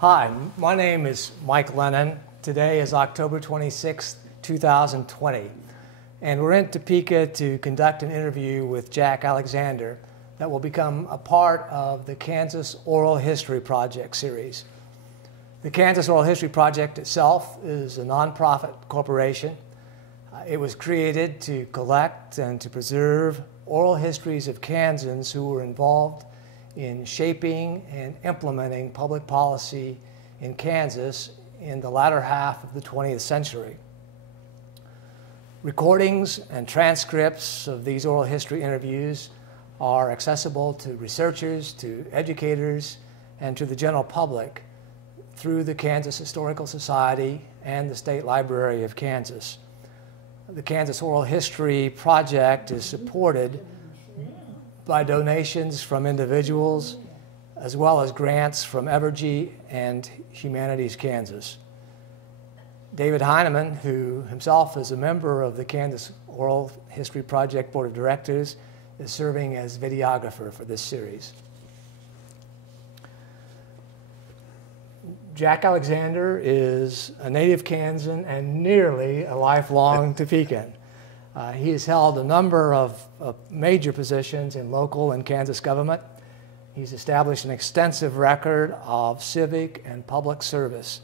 Hi, my name is Mike Lennen. Today is October 26, 2020, and we're in Topeka to conduct an interview with Jack Alexander that will become a part of the Kansas Oral History Project series. The Kansas Oral History Project itself is a nonprofit corporation. It was created to collect and to preserve oral histories of Kansans who were involved in shaping and implementing public policy in Kansas in the latter half of the 20th century. Recordings and transcripts of these oral history interviews are accessible to researchers, to educators, and to the general public through the Kansas Historical Society and the State Library of Kansas. The Kansas Oral History Project is supported by donations from individuals as well as grants from Evergy and Humanities Kansas. David Heineman, who himself is a member of the Kansas Oral History Project Board of Directors, is serving as videographer for this series. Jack Alexander is a native Kansan and nearly a lifelong Topekan. He has held a number of major positions in local and Kansas government. He's established an extensive record of civic and public service.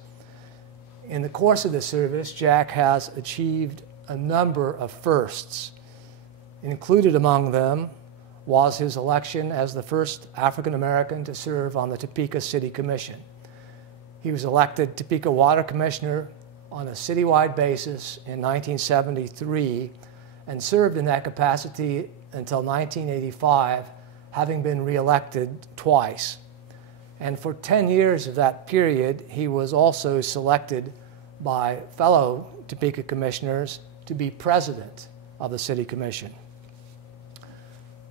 In the course of this service, Jack has achieved a number of firsts. Included among them was his election as the first African American to serve on the Topeka City Commission. He was elected Topeka Water Commissioner on a citywide basis in 1973 and served in that capacity until 1985, having been reelected twice. And for 10 years of that period, he was also selected by fellow Topeka commissioners to be president of the City Commission.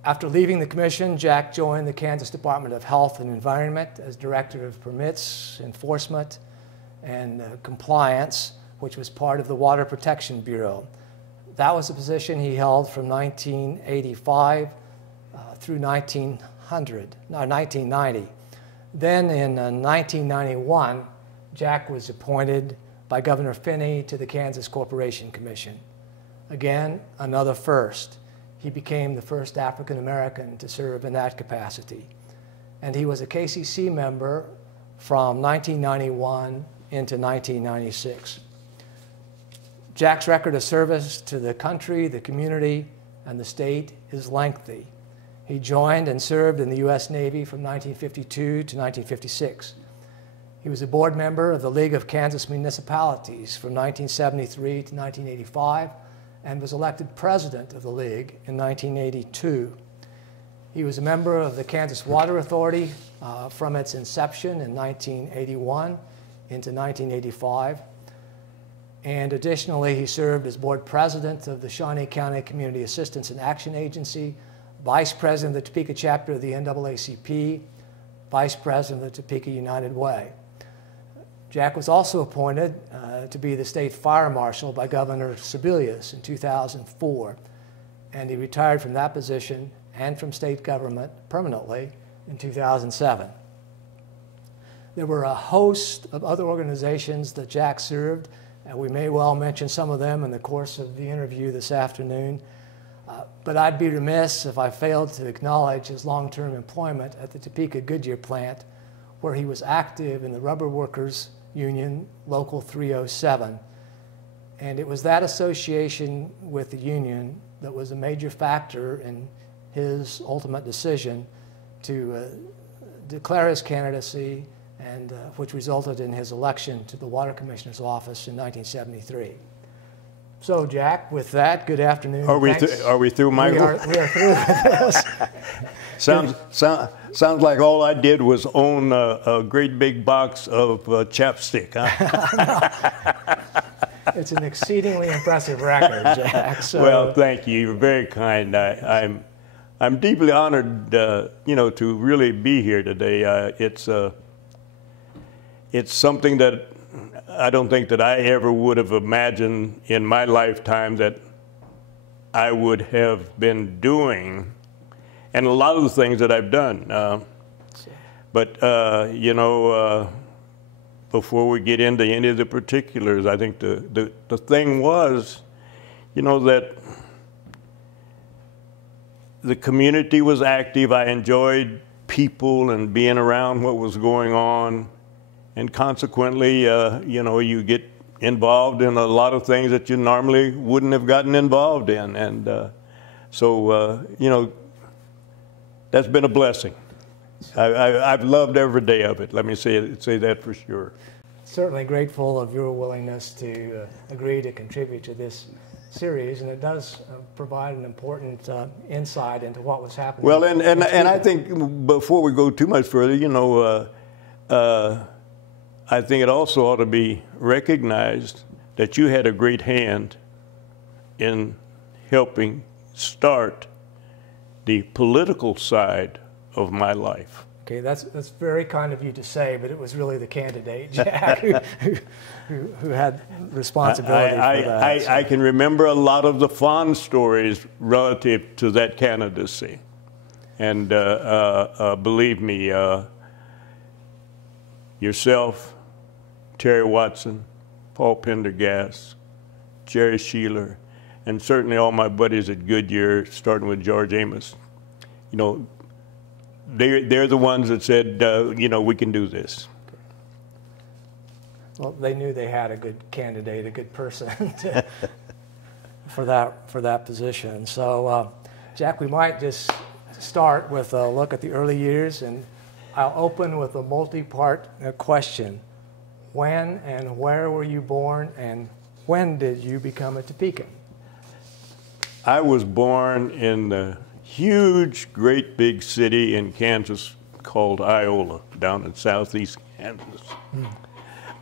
After leaving the commission, Jack joined the Kansas Department of Health and Environment as Director of Permits, Enforcement, and Compliance, which was part of the Water Protection Bureau. That was a position he held from 1985 through 1990. Then in 1991, Jack was appointed by Governor Finney to the Kansas Corporation Commission. Again, another first. He became the first African American to serve in that capacity. And he was a KCC member from 1991 into 1996. Jack's record of service to the country, the community, and the state is lengthy. He joined and served in the U.S. Navy from 1952 to 1956. He was a board member of the League of Kansas Municipalities from 1973 to 1985 and was elected president of the League in 1982. He was a member of the Kansas Water Authority from its inception in 1981 into 1985. And additionally, he served as board president of the Shawnee County Community Assistance and Action Agency, vice president of the Topeka chapter of the NAACP, vice president of the Topeka United Way. Jack was also appointed to be the state fire marshal by Governor Sebelius in 2004, and he retired from that position and from state government permanently in 2007. There were a host of other organizations that Jack served, and we may well mention some of them in the course of the interview this afternoon. But I'd be remiss if I failed to acknowledge his long-term employment at the Topeka Goodyear plant, where he was active in the Rubber Workers Union Local 307. And it was that association with the union that was a major factor in his ultimate decision to declare his candidacy, and which resulted in his election to the Water Commissioner's office in 1973. So, Jack, with that, good afternoon. Are we through, Michael? We are through with this. Sounds like all I did was own a great big box of chapstick, huh? It's an exceedingly impressive record, Jack. So. Well, thank you. You're very kind. I'm deeply honored, to really be here today. It's something that I don't think that I ever would have imagined in my lifetime that I would have been doing, and a lot of the things that I've done. But before we get into any of the particulars, I think the thing was, you know, that the community was active. I enjoyed people and being around what was going on. And consequently, you know, you get involved in a lot of things that you normally wouldn't have gotten involved in. And so, you know, that's been a blessing. I've loved every day of it. Let me say that for sure. Certainly grateful of your willingness to agree to contribute to this series, and it does provide an important insight into what was happening. Well, and I think before we go too much further, you know, I think it also ought to be recognized that you had a great hand in helping start the political side of my life. Okay, that's very kind of you to say, but it was really the candidate, Jack, who had responsibility for that. I can remember a lot of the fond stories relative to that candidacy. And believe me, yourself, Terry Watson, Paul Pendergast, Jerry Sheeler, and certainly all my buddies at Goodyear, starting with George Amos, you know, they're the ones that said, you know, we can do this. Well, they knew they had a good candidate, a good person for that position. So, Jack, we might just start with a look at the early years, and I'll open with a multi-part question. When and where were you born, and when did you become a Topekan? I was born in the huge, great big city in Kansas called Iola, down in southeast Kansas.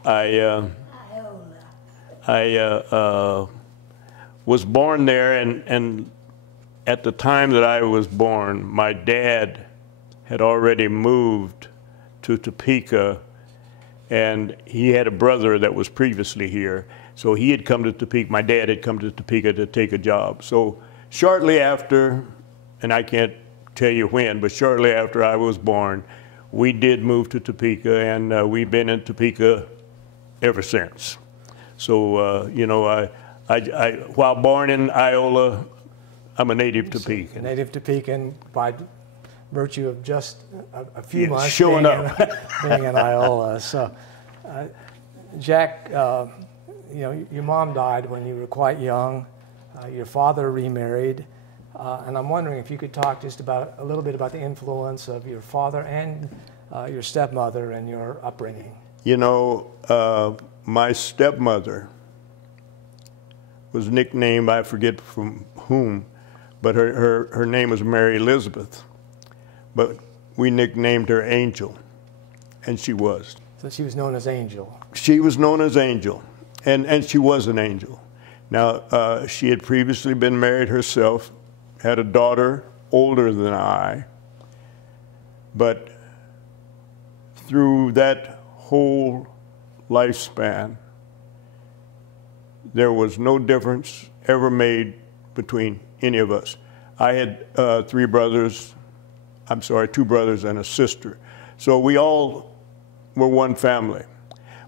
I was born there, and at the time that I was born, my dad had already moved to Topeka, and he had a brother that was previously here. So he had come to Topeka, my dad had come to Topeka to take a job. So shortly after, and I can't tell you when, but shortly after I was born, we did move to Topeka, and we've been in Topeka ever since. So, you know, while born in Iola, I'm a native Topekan. Native Topekan by virtue of just a few months showing up. being in Iola. So, Jack, you know, your mom died when you were quite young. Your father remarried. And I'm wondering if you could talk just about a little bit about the influence of your father and your stepmother and your upbringing. You know, my stepmother was nicknamed, I forget from whom, but her name was Mary Elizabeth. But we nicknamed her Angel, and she was. So she was known as Angel. She was known as Angel, and she was an angel. Now, she had previously been married herself, had a daughter older than I, but through that whole lifespan, there was no difference ever made between any of us. I had two brothers and a sister. So we all were one family.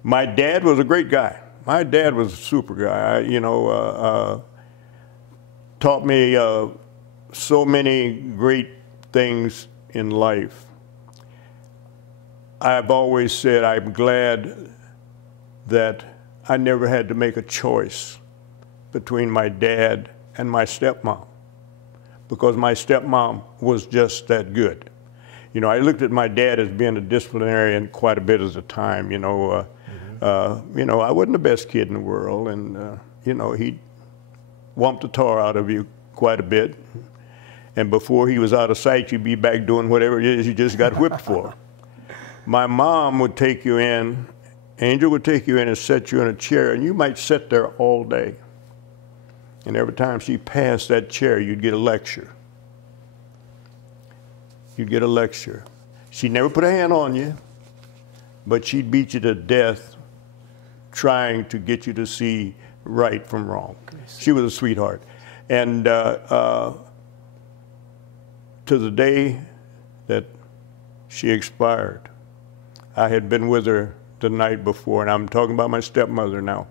My dad was a great guy. My dad was a super guy. You know, taught me so many great things in life. I've always said I'm glad that I never had to make a choice between my dad and my stepmom, because my stepmom was just that good. You know, I looked at my dad as being a disciplinarian quite a bit at the time. You know, I wasn't the best kid in the world, and you know, he whumped the tar out of you quite a bit. And before he was out of sight, you'd be back doing whatever it is you just got whipped for. My mom would take you in, Angel would take you in and set you in a chair, and you might sit there all day. And every time she passed that chair, you'd get a lecture. You'd get a lecture. She'd never put a hand on you, but she'd beat you to death trying to get you to see right from wrong. She was a sweetheart. And to the day that she expired, I had been with her the night before, and I'm talking about my stepmother now.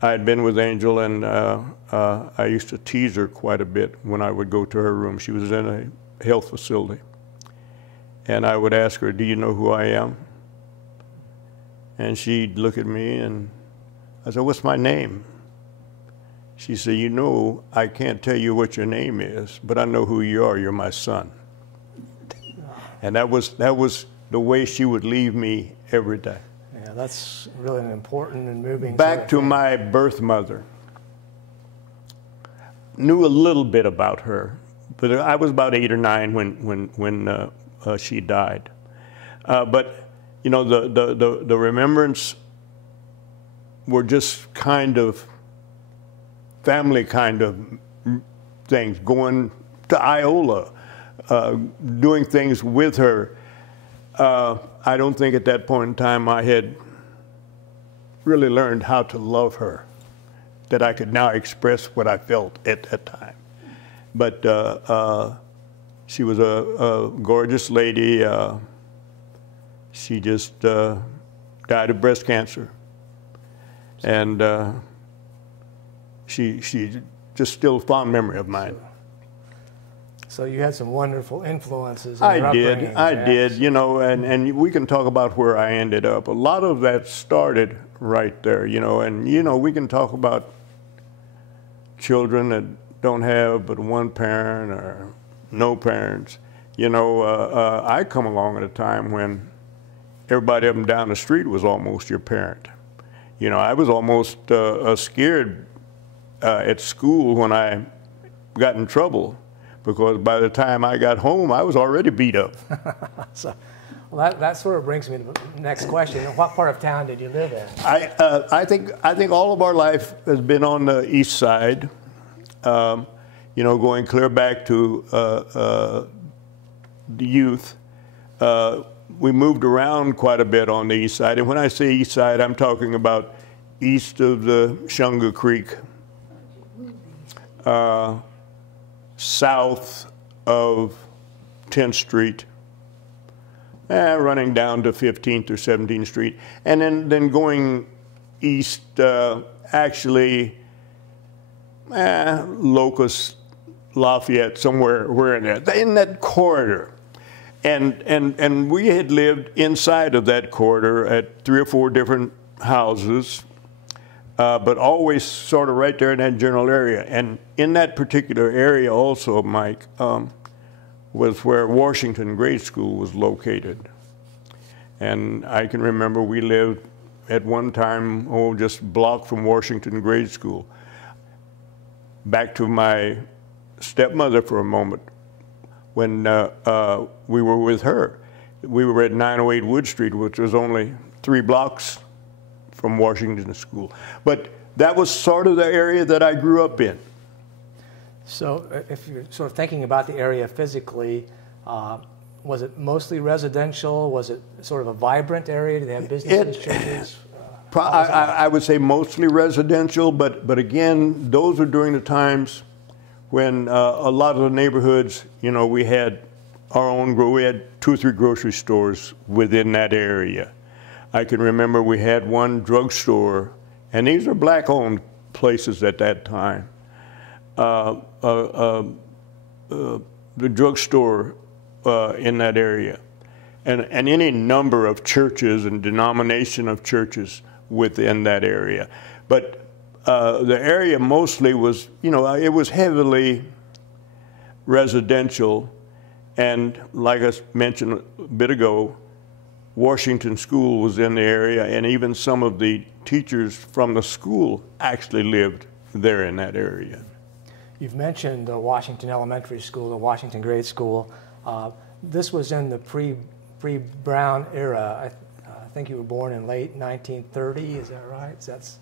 I had been with Angel, and I used to tease her quite a bit when I would go to her room. She was in a health facility. And I would ask her, "Do you know who I am?" And she'd look at me, and I said, "What's my name?" She said, "You know, I can't tell you what your name is, but I know who you are. You're my son." And that was the way she would leave me every day. Yeah, that's really an important and moving. Back to my birth mother. Knew a little bit about her, but I was about 8 or 9 when she died. But you know, the remembrance were just kind of family kind of things, going to Iola, doing things with her. I don't think at that point in time I had really learned how to love her, that I could now express what I felt at that time. But she was a gorgeous lady. She just died of breast cancer. And she just still a fond memory of mine. So you had some wonderful influences in I your upbringing, did, you know, and we can talk about where I ended up. A lot of that started right there, you know, and, you know, we can talk about children that don't have but one parent or no parents. You know, I come along at a time when everybody up and down the street was almost your parent. You know, I was almost scared at school when I got in trouble, because by the time I got home, I was already beat up. So, well, that sort of brings me to the next question. What part of town did you live in? I think all of our life has been on the east side. You know, going clear back to the youth. We moved around quite a bit on the east side, and when I say east side, I'm talking about east of the Shunga Creek, south of 10th Street, running down to 15th or 17th Street, and then going east, actually, Locust, Lafayette, somewhere in that corridor. And we had lived inside of that corridor at 3 or 4 different houses, but always sort of right there in that general area. And in that particular area also, Mike, was where Washington Grade School was located. And I can remember we lived at one time, just a block from Washington Grade School. Back to my stepmother for a moment. When we were with her, we were at 908 Wood Street, which was only 3 blocks from Washington School. But that was sort of the area that I grew up in. So if you're sort of thinking about the area physically, was it mostly residential? Was it sort of a vibrant area? Did they have businesses, churches? I would say mostly residential, but again, those were during the times when a lot of the neighborhoods, you know, we had our own, we had 2 or 3 grocery stores within that area. I can remember we had one drugstore, and these are black-owned places at that time. The drugstore in that area, and any number of churches and denomination of churches within that area. But the area mostly was, you know, it was heavily residential, and like I mentioned a bit ago, Washington School was in the area, and even some of the teachers from the school actually lived there in that area. You've mentioned the Washington Elementary School, the Washington Grade School. This was in the pre-Brown era. I think you were born in late 1930. Is that right?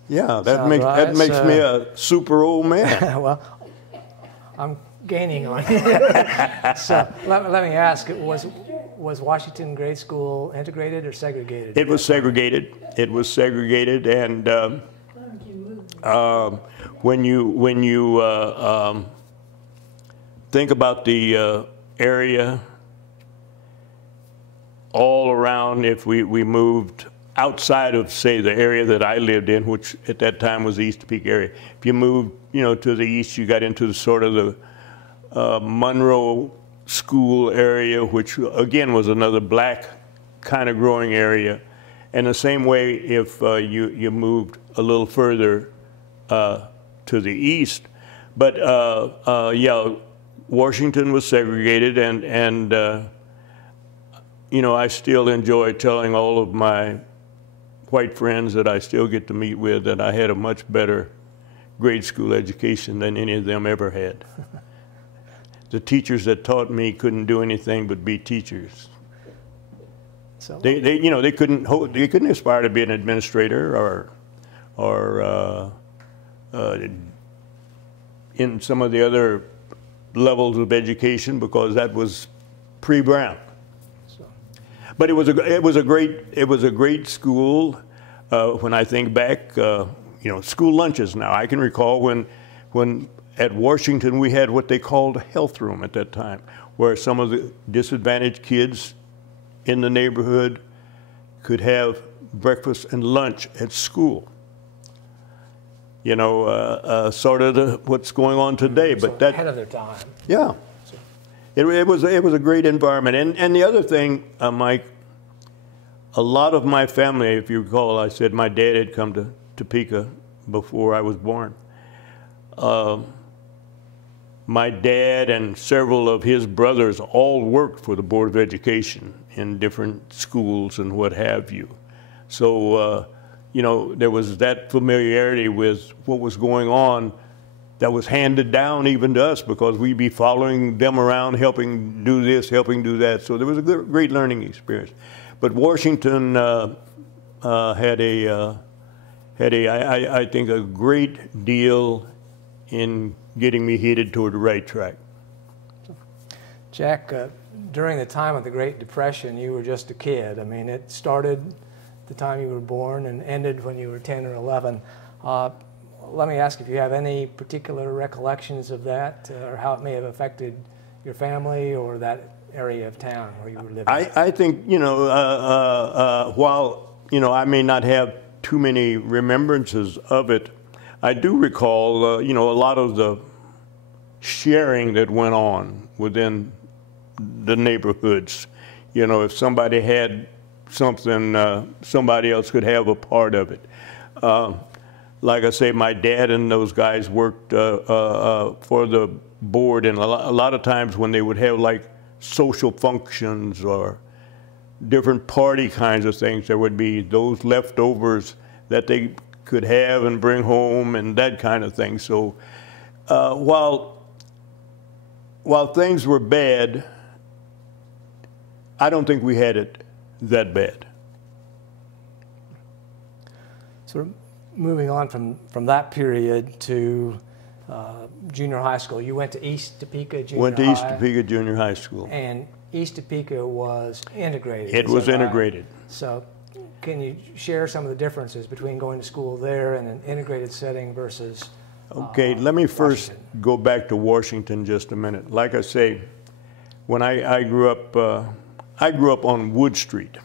Yeah, that makes me a super old man. Well, I'm gaining on you. So let me ask: was Washington Grade School integrated or segregated? It was segregated. It was segregated, and when you think about the area, all around, if we moved outside of, say, the area that I lived in, which at that time was the East Topeka area. If you moved, you know, to the east, you got into the sort of the Monroe School area, which again was another black kind of growing area. And the same way if you moved a little further to the east. But yeah, Washington was segregated, and you know, I still enjoy telling all of my white friends that I still get to meet with that I had a much better grade school education than any of them ever had. The teachers that taught me couldn't do anything but be teachers. So They you know, they couldn't aspire to be an administrator or in some of the other levels of education, because that was pre-Brown. But it was a great school. When I think back, you know, school lunches now. I can recall when at Washington we had what they called a health room at that time, where some of the disadvantaged kids in the neighborhood could have breakfast and lunch at school. You know, sort of what's going on today, but that ahead of their time. Yeah. It was a great environment. And the other thing, Mike, a lot of my family, if you recall, I said my dad had come to Topeka before I was born. My dad and several of his brothers all worked for the Board of Education in different schools and what have you. So, you know, there was that familiarity with what was going on that was handed down even to us, because we'd be following them around, helping do this, helping do that. So there was a great learning experience. But Washington had I think a great deal in getting me headed toward the right track. Jack, during the time of the Great Depression, you were just a kid. I mean, it started the time you were born and ended when you were 10 or 11. Let me ask if you have any particular recollections of that, or how it may have affected your family or that area of town where you were living. I think, you know, while, you know, I may not have too many remembrances of it, I do recall, you know, a lot of the sharing that went on within the neighborhoods. You know, if somebody had something, somebody else could have a part of it. Like I say, my dad and those guys worked for the board, and a lot of times when they would have like social functions or different party kinds of things, there would be those leftovers that they could have and bring home and that kind of thing. So while things were bad, I don't think we had it that bad. So moving on from that period to junior high school, you went to East Topeka Junior High. Went to East Topeka Junior High School. And East Topeka was integrated. It was integrated. So can you share some of the differences between going to school there in an integrated setting versus Okay, let me first Washington? Go back to Washington just a minute. Like I say, when I grew up on Wood Street.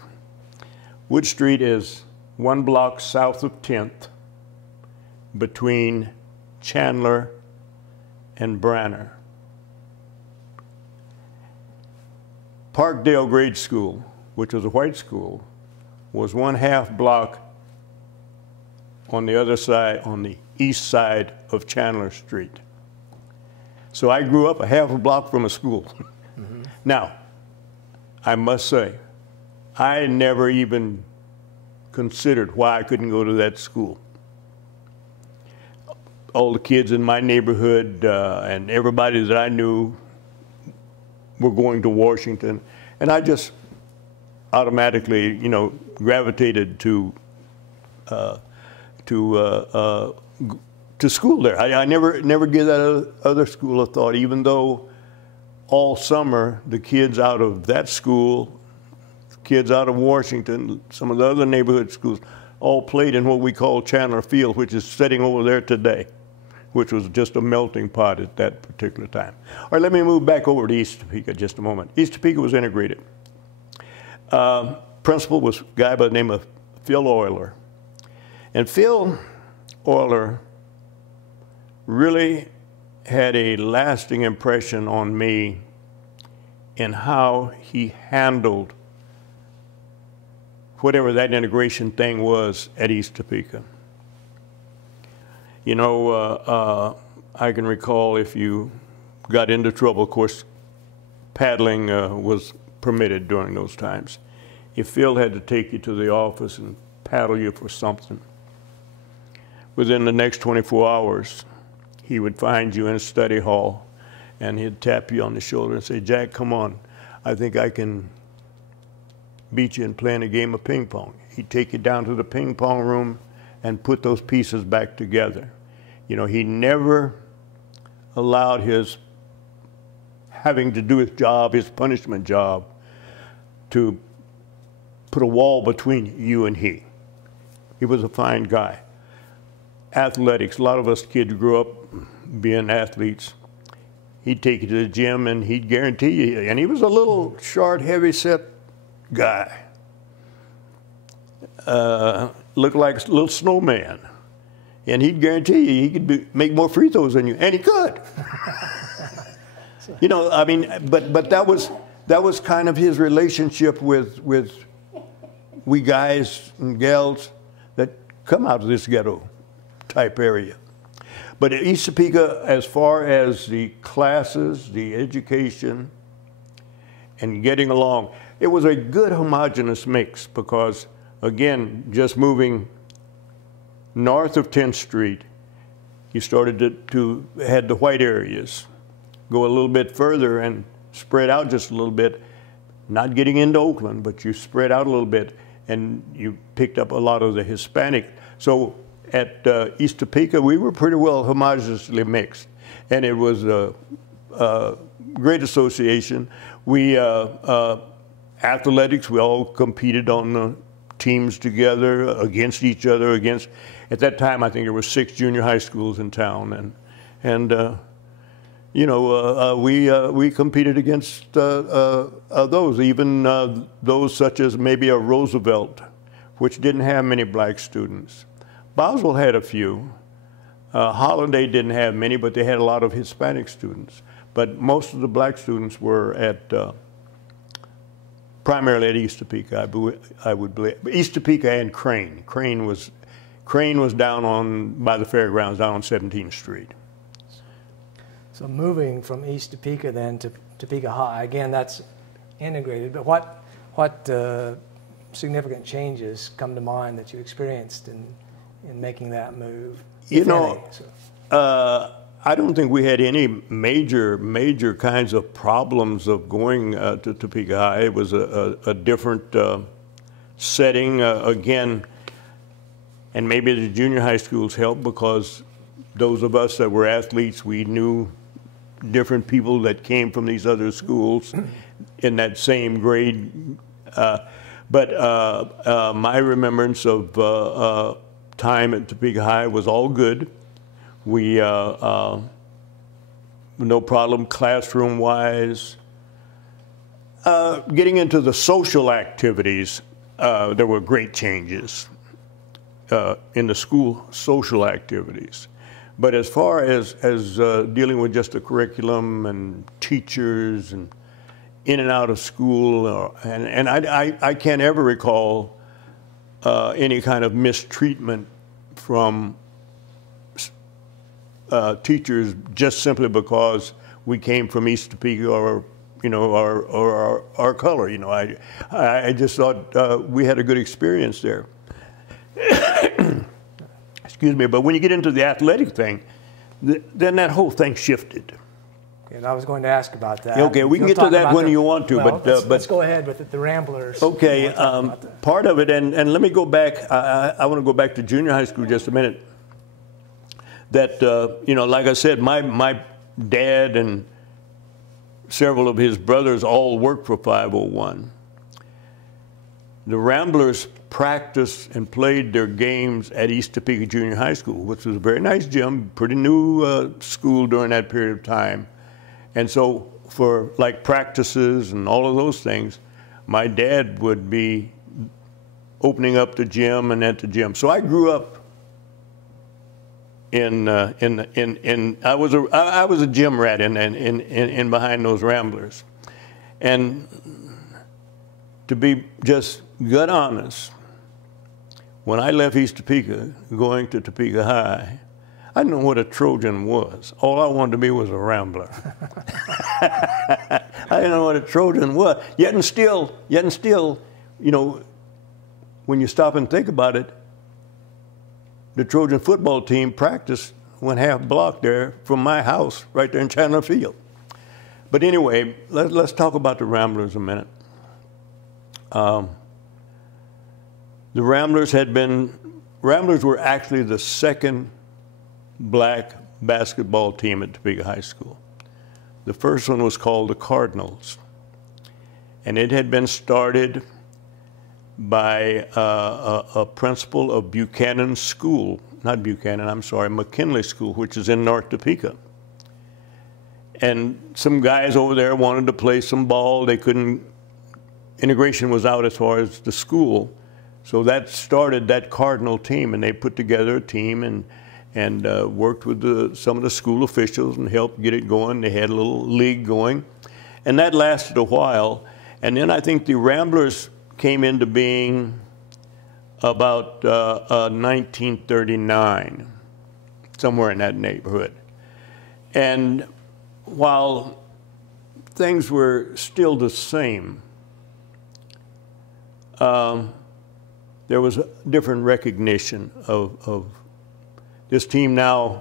Wood Street is 1 block south of 10th between Chandler and Branner. Parkdale Grade School, which was a white school, was 1/2 block on the other side, on the east side of Chandler Street. So I grew up 1/2 block from a school. Mm-hmm. Now, I must say, I never even considered why I couldn't go to that school. All the kids in my neighborhood and everybody that I knew were going to Washington, and I just automatically, you know, gravitated to school there. I never gave that other school a thought, even though all summer the kids out of that school, kids out of Washington, some of the other neighborhood schools, all played in what we call Chandler Field, which is sitting over there today, which was just a melting pot at that particular time. All right, let me move back over to East Topeka just a moment. East Topeka was integrated. Principal was a guy by the name of Phil Euler. And Phil Euler really had a lasting impression on me in how he handled whatever that integration thing was at East Topeka. You know, I can recall if you got into trouble, of course, paddling was permitted during those times. If Phil had to take you to the office and paddle you for something, within the next 24 hours, he would find you in a study hall and he'd tap you on the shoulder and say, Jack, come on, I think I can beat you in playing a game of ping pong. He'd take you down to the ping pong room and put those pieces back together. You know, he never allowed his having to do his job, his punishment job, to put a wall between you and he. He was a fine guy. Athletics, a lot of us kids grew up being athletes. He'd take you to the gym and he'd guarantee you, and he was a little short, heavy-set guy. Looked like a little snowman. And he'd guarantee you he could make more free throws than you, and he could. You know, I mean, but that was kind of his relationship with we guys and gals that come out of this ghetto type area. But at East Topeka, as far as the classes, the education, and getting along, it was a good homogeneous mix because, again, just moving north of 10th Street, you started to had the white areas. Go a little bit further and spread out just a little bit, not getting into Oakland, but you spread out a little bit and you picked up a lot of the Hispanic. So at East Topeka, we were pretty well homogeneously mixed, and it was a great association. We, athletics, we all competed on the teams together, against each other, at that time, I think there were 6 junior high schools in town, and you know, we competed against those, even those such as maybe a Roosevelt, which didn't have many black students. Boswell had a few. Hollanday didn't have many, but they had a lot of Hispanic students. But most of the black students were at primarily at East Topeka, I would believe. East Topeka and Crane. Crane was down by the fairgrounds, down on 17th Street. So moving from East Topeka then to Topeka High, again, that's integrated, but what significant changes come to mind that you experienced in making that move? You know, I don't think we had any major kinds of problems of going to Topeka High. It was a different setting, again, and maybe the junior high schools helped because those of us that were athletes, we knew different people that came from these other schools in that same grade. But my remembrance of time at Topeka High was all good. We, no problem classroom-wise. Getting into the social activities, there were great changes in the school social activities. But as far as dealing with just the curriculum and teachers and in and out of school, and I can't ever recall any kind of mistreatment from teachers just simply because we came from East Topeka or, you know, our color. You know, I just thought we had a good experience there. Excuse me, but when you get into the athletic thing, then that whole thing shifted. And I was going to ask about that. Okay, we can get to that when you want to, well, but let's go ahead with the Ramblers. Okay, part of it, and let me go back. I want to go back to junior high school just a minute. That you know, like I said, my dad and several of his brothers all worked for 501. The Ramblers practiced and played their games at East Topeka Junior High School, which was a very nice gym, pretty new school during that period of time. And so for like practices and all of those things, my dad would be opening up the gym and at the gym. So I grew up I was a gym rat in behind those Ramblers. And to be just gut honest, when I left East Topeka, going to Topeka High, I didn't know what a Trojan was. All I wanted to be was a Rambler. I didn't know what a Trojan was. Yet and still, you know, when you stop and think about it, the Trojan football team practiced one half block there from my house, right there in Chandler Field. But anyway, let's talk about the Ramblers a minute. The Ramblers were actually the second black basketball team at Topeka High School. The first one was called the Cardinals, and it had been started by a principal of Buchanan School, not Buchanan, I'm sorry, McKinley School, which is in North Topeka. And some guys over there wanted to play some ball. They couldn't, integration was out as far as the school. So that started that Cardinal team, and they put together a team and worked with some of the school officials and helped get it going. They had a little league going. And that lasted a while. And then I think the Ramblers came into being about 1939, somewhere in that neighborhood. And while things were still the same, there was a different recognition of this team now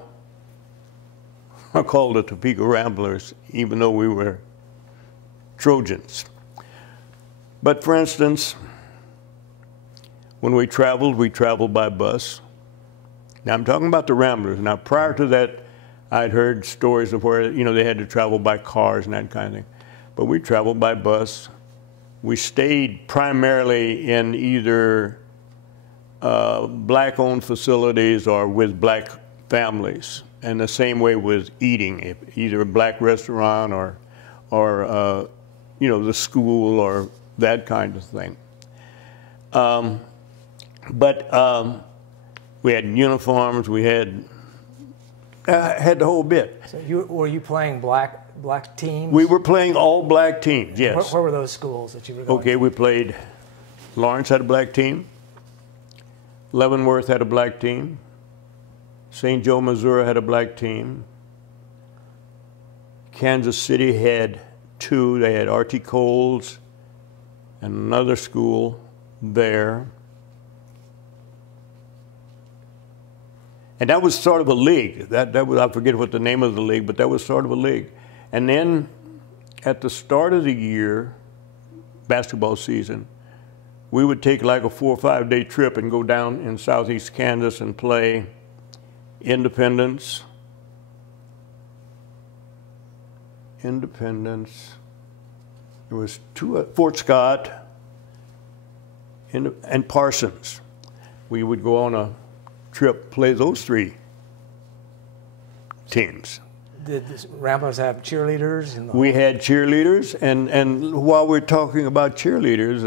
are called the Topeka Ramblers, even though we were Trojans. But for instance, when we traveled by bus. Now I'm talking about the Ramblers. Now prior to that, I'd heard stories of where, you know, they had to travel by cars and that kind of thing. But we traveled by bus. We stayed primarily in either black-owned facilities or with black families. And the same way with eating, either a black restaurant or you know, the school or that kind of thing. We had uniforms, we had the whole bit. So were you playing black teams? We were playing all black teams, yes. Where were those schools that you were going to? Okay, we played, Lawrence had a black team, Leavenworth had a black team, St. Joe, Missouri had a black team, Kansas City had two. They had R.T. Coles and another school there. And that was sort of a league. That was, I forget what the name of the league, but that was sort of a league. And then at the start of the year, basketball season, we would take like a 4 or 5 day trip and go down in southeast Kansas and play Independence. There was two, Fort Scott and Parsons. We would go on a trip, play those three teams. Did the Ramblers have cheerleaders? We had cheerleaders, and while we're talking about cheerleaders,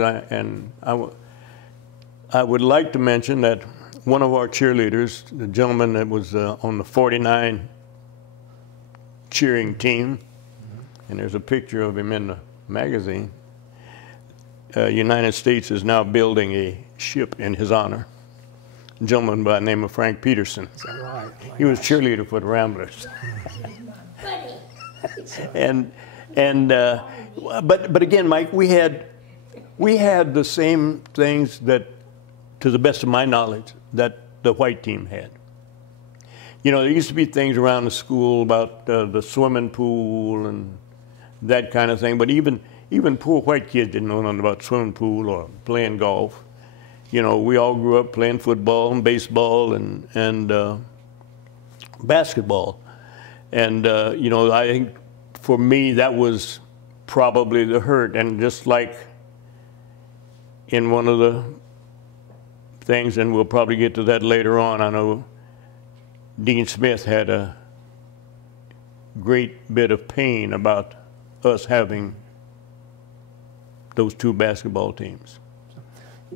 I would like to mention that one of our cheerleaders, the gentleman that was on the 49 cheering team, and there's a picture of him in the magazine. United States is now building a ship in his honor. A gentleman by the name of Frank Peterson. Is that right? He was cheerleader for the Ramblers. But again, Mike, we had the same things that, to the best of my knowledge, that the white team had. You know, there used to be things around the school about the swimming pool and that kind of thing, but even poor white kids didn't know nothing about swimming pool or playing golf. You know, we all grew up playing football and baseball and basketball. And, you know, I think for me that was probably the hurt. And just like in one of the things, and we'll probably get to that later on, I know Dean Smith had a great bit of pain about us having those two basketball teams.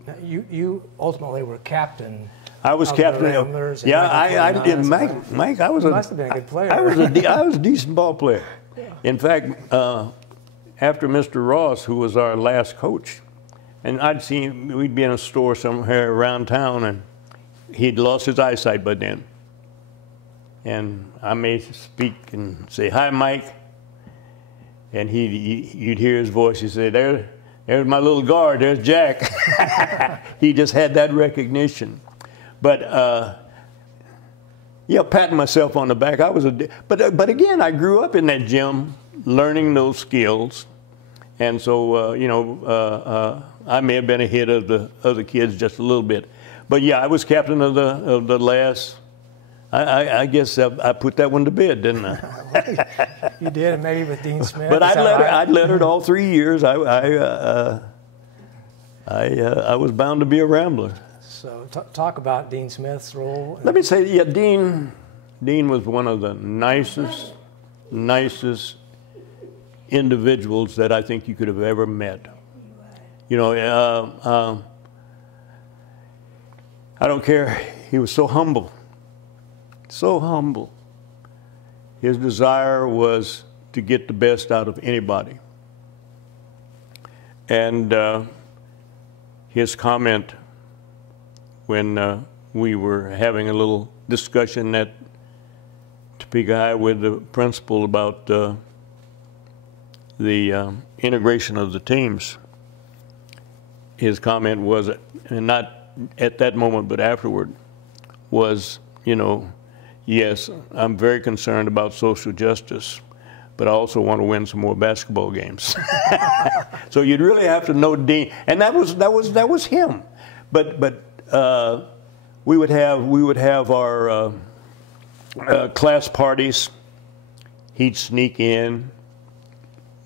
Now, you ultimately were captain. I was of captain. The Ramblers Yeah, I did. Mike, I was must have been a good player. I was a decent ball player. Yeah. In fact, after Mr. Ross, who was our last coach, and we'd be in a store somewhere around town, and he'd lost his eyesight by then. And I may speak and say, "Hi, Mike," and you'd hear his voice. He'd say, "There's my little guard. There's Jack." He just had that recognition. But yeah, patting myself on the back. But again, I grew up in that gym, learning those skills, and so I may have been ahead of the other kids just a little bit. But yeah, I was captain of the last. I guess I put that one to bed, didn't I? You did, and maybe with Dean Smith. But I'd lettered all 3 years. I was bound to be a Rambler. So talk about Dean Smith's role. Let me say, yeah, Dean was one of the nicest individuals that I think you could have ever met. You know, I don't care. He was so humble. So humble. His desire was to get the best out of anybody. And his comment when we were having a little discussion at Topeka High with the principal about the integration of the teams, his comment was, and not at that moment but afterward, was, you know, yes, I'm very concerned about social justice, but I also want to win some more basketball games. So you'd really have to know Dean, and that was him. But we would have our class parties. He'd sneak in,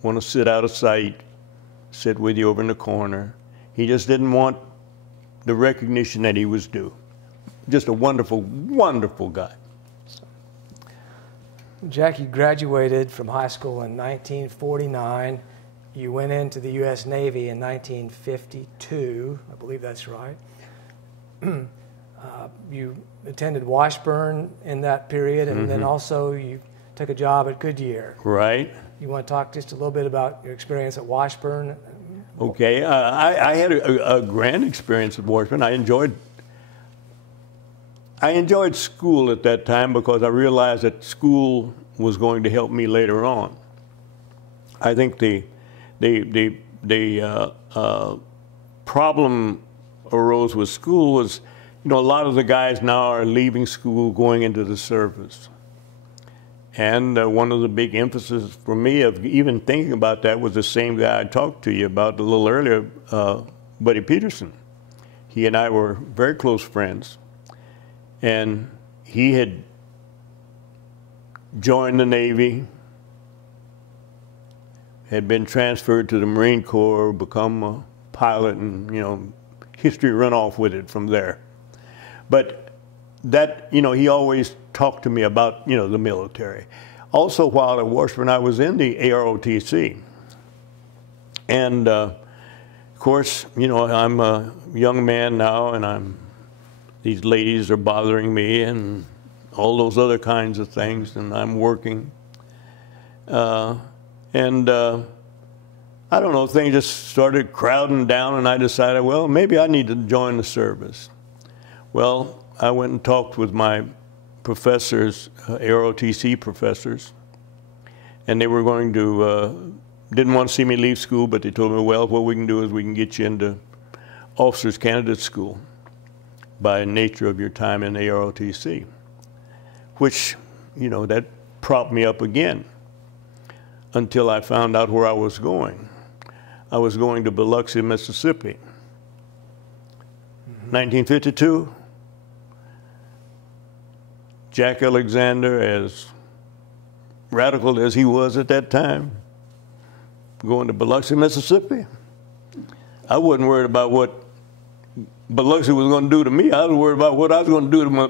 want to sit out of sight, sit with you over in the corner. He just didn't want the recognition that he was due. Just a wonderful, wonderful guy. Jack, you graduated from high school in 1949. You went into the U.S. Navy in 1952. I believe that's right. You attended Washburn in that period, and then also you took a job at Goodyear. Right. You want to talk just a little bit about your experience at Washburn? Okay. I had a grand experience at Washburn. I enjoyed school at that time because I realized that school was going to help me later on. I think the problem arose with school was, you know, a lot of the guys now are leaving school, going into the service. And one of the big emphasis for me of even thinking about that was the same guy I talked to you about a little earlier, Buddy Peterson. He and I were very close friends. And he had joined the Navy, had been transferred to the Marine Corps, become a pilot, and, you know, history run off with it from there. But that, you know, he always talked to me about, you know, the military. Also, while at Washburn, I was in the AROTC. And, of course, you know, I'm a young man now, and these ladies are bothering me and all those other kinds of things, and I'm working. I don't know, things just started crowding down, and I decided, well, maybe I need to join the service. Well, I went and talked with my professors, AROTC professors, and they were going to, didn't want to see me leave school, but they told me, well, what we can do is we can get you into officers candidate school by nature of your time in AROTC, which, you know, that propped me up again until I found out where I was going. I was going to Biloxi, Mississippi. 1952, Jack Alexander, as radical as he was at that time, going to Biloxi, Mississippi. I wasn't worried about what Biloxi was going to do to me. I was worried about what I was going to do to my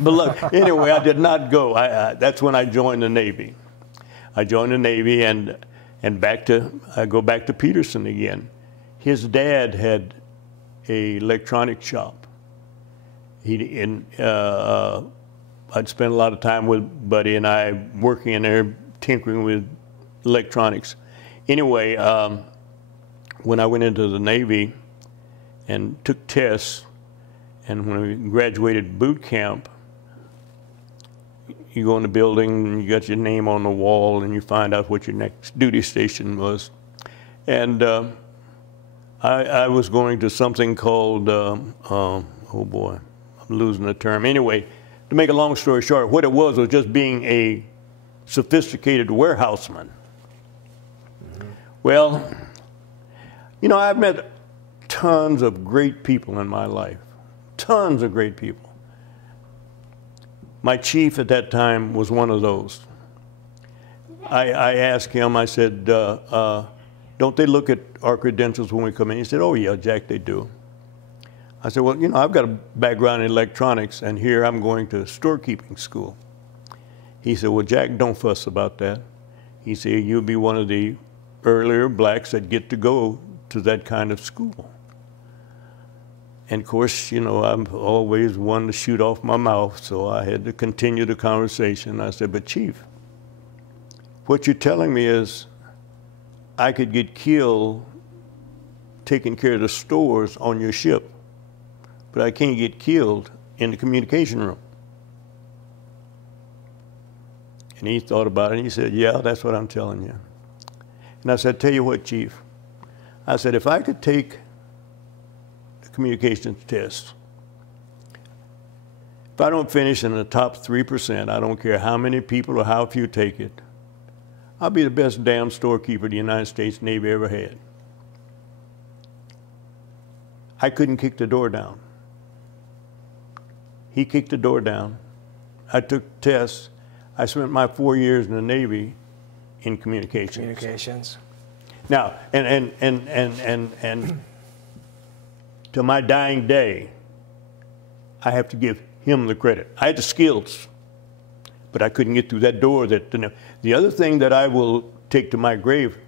Biloxi. Anyway, I did not go. That's when I joined the Navy. I joined the Navy, and I go back to Peterson again. his dad had a electronic shop. I'd spent a lot of time with Buddy and I working in there, tinkering with electronics. Anyway, when I went into the Navy and took tests, and when we graduated boot camp, you go in the building and you got your name on the wall and you find out what your next duty station was. And I was going to something called, oh boy, I'm losing the term. Anyway, to make a long story short, what it was just being a sophisticated warehouseman. Mm-hmm. Well, you know, I've met tons of great people in my life, tons of great people. My chief at that time was one of those. I asked him, I said, don't they look at our credentials when we come in? He said, oh yeah, Jack, they do. I said, well, you know, I've got a background in electronics, and here I'm going to storekeeping school. He said, well, Jack, don't fuss about that. He said, you'll be one of the earlier blacks that get to go to that kind of school. And of course, you know, I'm always one to shoot off my mouth, so I had to continue the conversation. I said, but Chief, what you're telling me is I could get killed taking care of the stores on your ship, but I can't get killed in the communication room. And he thought about it, and he said, yeah, that's what I'm telling you. And I said, tell you what, Chief. I said, if I could take communications test. If I don't finish in the top 3%, I don't care how many people or how few take it, I'll be the best damn storekeeper the United States Navy ever had. I couldn't kick the door down. He kicked the door down. I took tests. I spent my 4 years in the Navy in communications. Now, and to my dying day, I have to give him the credit. I had the skills, but I couldn't get through that door. The other thing that I will take to my grave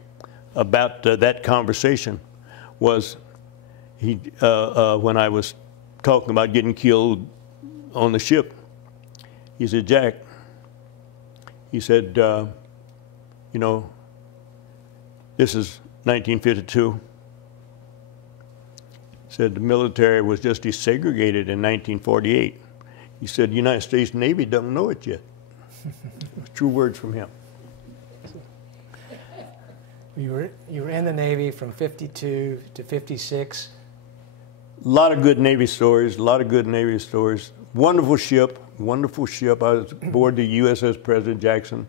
about that conversation was when I was talking about getting killed on the ship, he said, Jack, he said, you know, this is 1952. Said the military was just desegregated in 1948. He said the United States Navy doesn't know it yet. True words from him. You were in the Navy from 52 to 56. A lot of good Navy stories, a lot of good Navy stories. Wonderful ship, wonderful ship. I was aboard the USS President Jackson,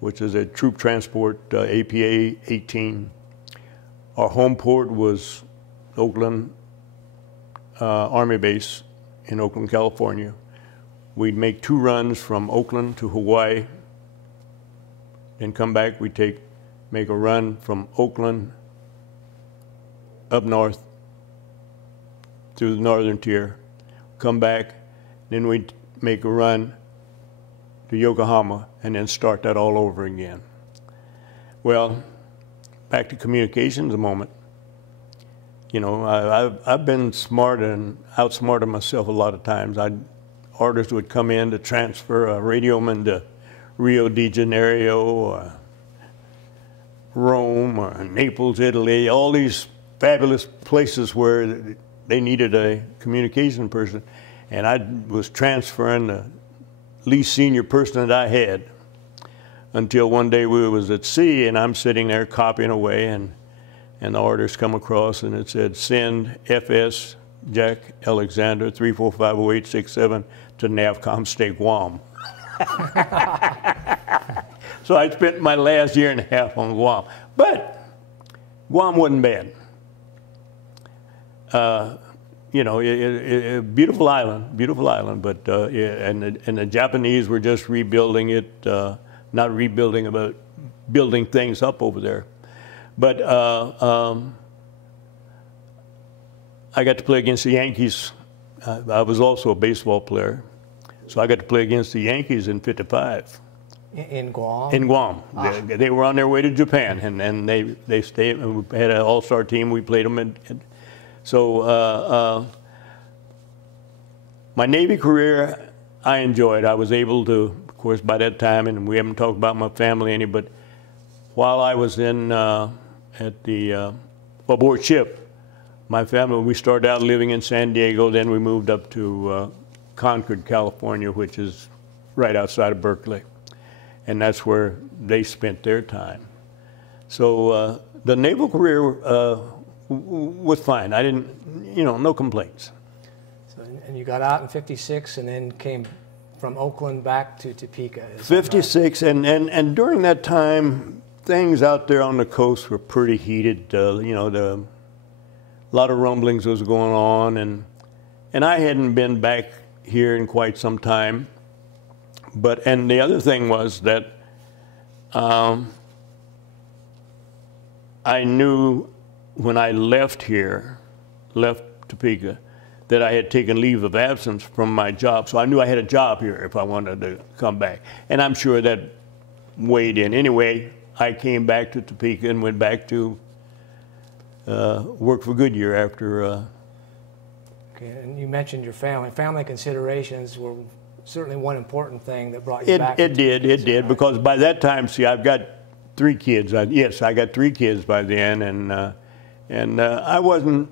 which is a troop transport, APA 18. Our home port was Oakland Army Base in Oakland, California. We'd make 2 runs from Oakland to Hawaii, then come back. We'd make a run from Oakland up north through the northern tier, come back, then we'd make a run to Yokohama and then start that all over again. Well, back to communications a moment. You know, I've been smart and outsmarted myself a lot of times. Orders would come in to transfer a radioman to Rio de Janeiro or Rome or Naples, Italy, all these fabulous places where they needed a communication person. And I was transferring the least senior person that I had until one day we was at sea and I'm sitting there copying away and the orders come across and it said, send FS Jack Alexander 3450867 to NAVCOM State Guam. So I spent my last year and a half on Guam. But Guam wasn't bad. You know, beautiful island, but yeah, and the Japanese were just rebuilding it, not rebuilding, but building things up over there. But I got to play against the Yankees. I was also a baseball player, so I got to play against the Yankees in '55. In Guam? In Guam. They were on their way to Japan, and they stayed, and we had an all-star team. We played them. So my Navy career, I enjoyed. I was able to, of course, by that time, and we haven't talked about my family any, but while I was in at the aboard ship, my family, we started out living in San Diego, then we moved up to Concord, California, which is right outside of Berkeley. And that's where they spent their time. So the naval career was fine. I didn't, no complaints. So, and you got out in '56 and then came from Oakland back to Topeka. '56, right? and during that time, things out there on the coast were pretty heated. A lot of rumblings was going on, and I hadn't been back here in quite some time. And the other thing was that I knew when I left Topeka, that I had taken leave of absence from my job. So I knew I had a job here if I wanted to come back. And I'm sure that weighed in. Anyway, I came back to Topeka and went back to work for Goodyear after. Okay, and you mentioned your family. Family considerations were certainly one important thing that brought you back. It did, because by that time, see, I've got 3 kids. Yes, I got 3 kids by then, and I wasn't.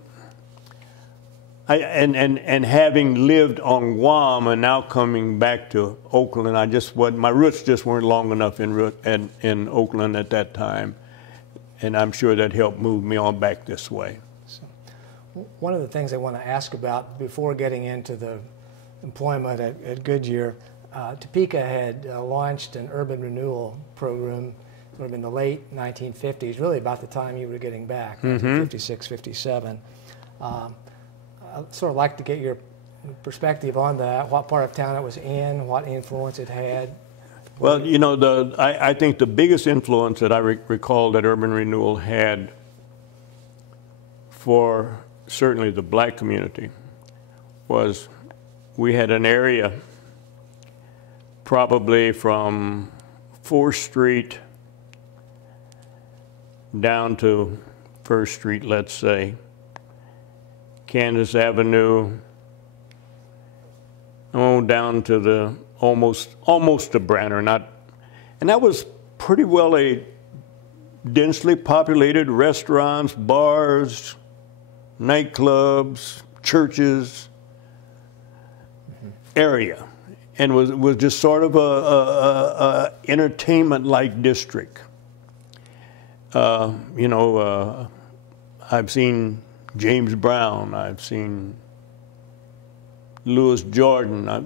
And having lived on Guam and now coming back to Oakland, I just wasn't. My roots just weren't long enough in Oakland at that time, and I'm sure that helped move me on back this way. So, one of the things I want to ask about before getting into the employment at Goodyear, Topeka had launched an urban renewal program sort of in the late 1950s, really about the time you were getting back, 1956, 57. I'd sort of like to get your perspective on that, what part of town it was in, what influence it had. Well, I think the biggest influence that I recall that urban renewal had for certainly the black community was we had an area probably from 4th Street down to 1st Street, let's say, Kansas Avenue, down to the almost to Branner, and that was pretty well a densely populated restaurants, bars, nightclubs, churches area, and was just sort of a entertainment-like district. I've seen James Brown, I've seen Louis Jordan, a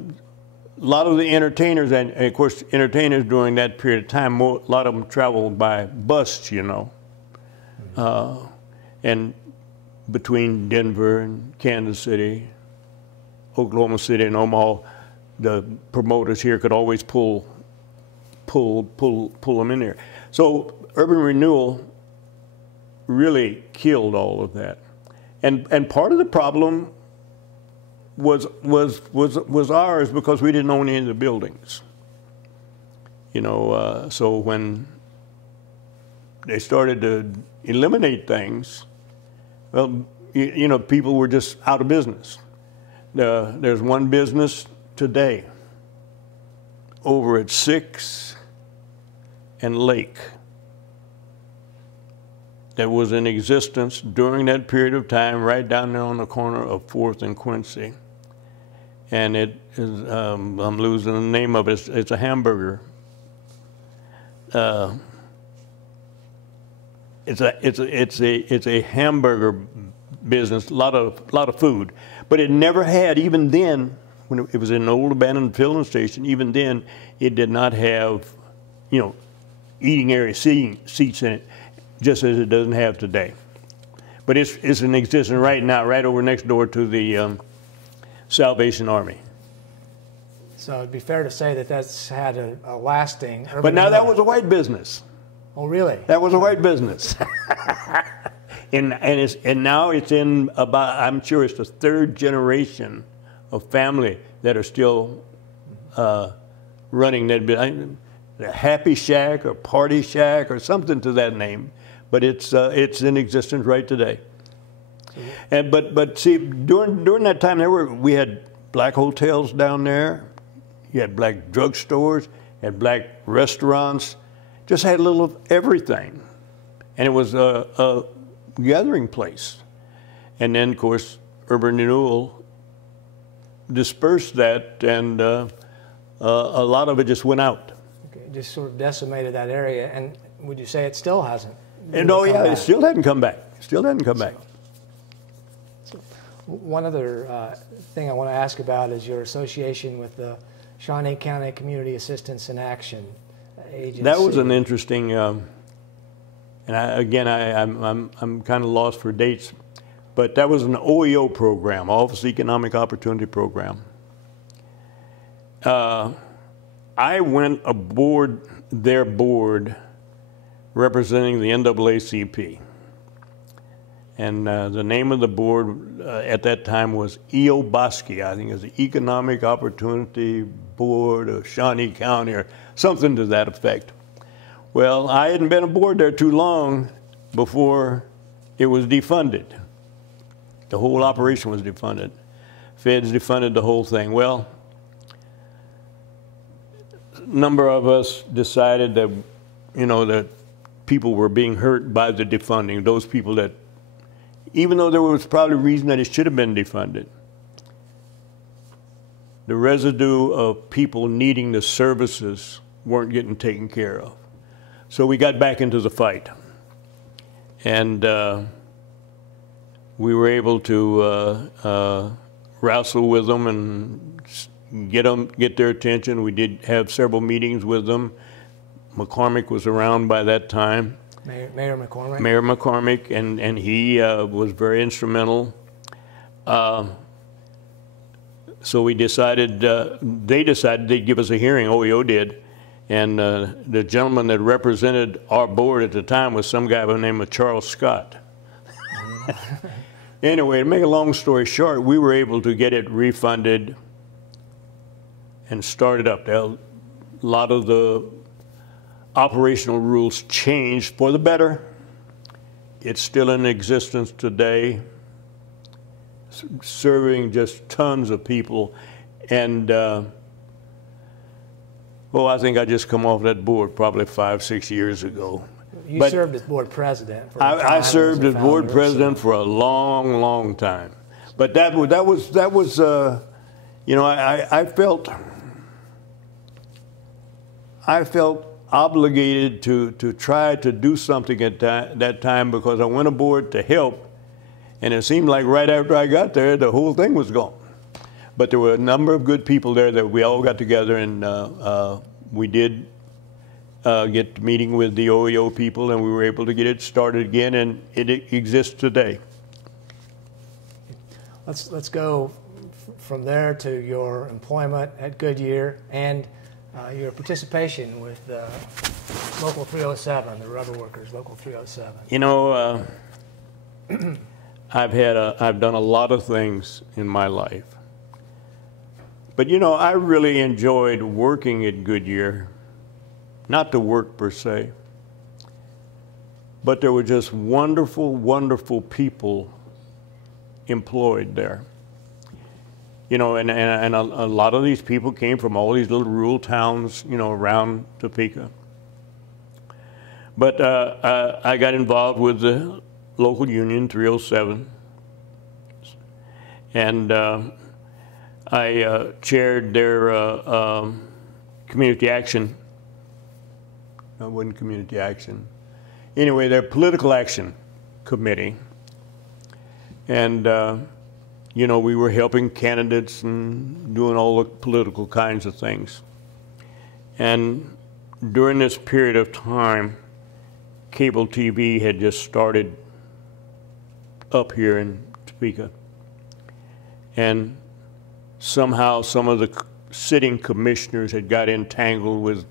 lot of the entertainers, and of course entertainers during that period of time, a lot of them traveled by bus, and between Denver and Kansas City, Oklahoma City and Omaha, the promoters here could always pull them in there. So urban renewal really killed all of that. And part of the problem was ours because we didn't own any of the buildings. So when they started to eliminate things, well, people were just out of business. There's one business today over at 6th and Lake that was in existence during that period of time, right down there on the corner of 4th and Quincy. And it is, I'm losing the name of it, it's a hamburger. It's a hamburger business, a lot of food. But it never had, even then, when it was in an old abandoned filling station, even then, it did not have, eating area, seats in it, just as it doesn't have today. But it's in existence right now, right over next door to the Salvation Army. So it'd be fair to say that that's had a lasting urban But now renewal. that was a white business. Oh, really? That was a white business. and now it's in about, I'm sure it's the 3rd generation of family that are still running that. a Happy Shack or Party Shack or something to that name, but it's in existence right today. And but see, during that time we had black hotels down there, you had black drugstores, had black restaurants, just had a little of everything, and it was a gathering place. And then, of course, urban renewal dispersed that, and a lot of it just went out. Okay, just sort of decimated that area, and would you say it still hasn't? And it still hadn't come back. Still hadn't come back. So one other thing I want to ask about is your association with the Shawnee County Community Assistance in Action Agency. That was an interesting, and I'm kind of lost for dates, but that was an OEO program, Office Economic Opportunity Program. I went aboard their board representing the NAACP. And the name of the board at that time was EOBOSCI, I think it was the Economic Opportunity Board of Shawnee County or something to that effect. Well, I hadn't been aboard there too long before it was defunded. The whole operation was defunded. Feds defunded the whole thing. Well, a number of us decided that, that people were being hurt by the defunding, those people that, even though there was probably a reason that it should have been defunded, the residue of people needing the services weren't getting taken care of. So we got back into the fight. And we were able to wrestle with them and get their attention. We did have several meetings with them. McCormick was around by that time. Mayor McCormick? Mayor McCormick, and he was very instrumental. So we decided, they decided they'd give us a hearing, OEO did, and the gentleman that represented our board at the time was some guy by the name of Charles Scott. Anyway, to make a long story short, we were able to get it refunded and started up. A lot of the operational rules changed for the better. It's still in existence today, serving just tons of people. And, I think I just come off that board probably 5, 6 years ago. You served as board president for a time. I served as board president for a long, long time. But that was I felt obligated to try to do something at that time because I went aboard to help, and it seemed like right after I got there, the whole thing was gone. But there were a number of good people there that we all got together, and we did get meeting with the OEO people, and we were able to get it started again, and it exists today. Let's go from there to your employment at Goodyear and your participation with Local 307, the rubber workers, Local 307. I've done a lot of things in my life. But I really enjoyed working at Goodyear, not the work per se, but there were just wonderful, wonderful people employed there. And a lot of these people came from all these little rural towns, around Topeka. But I got involved with the local union, 307, and I chaired their community action. No, it wasn't community action. Anyway, their political action committee. And, we were helping candidates and doing all the political kinds of things. And during this period of time, cable TV had just started up here in Topeka. And somehow some of the sitting commissioners had got entangled with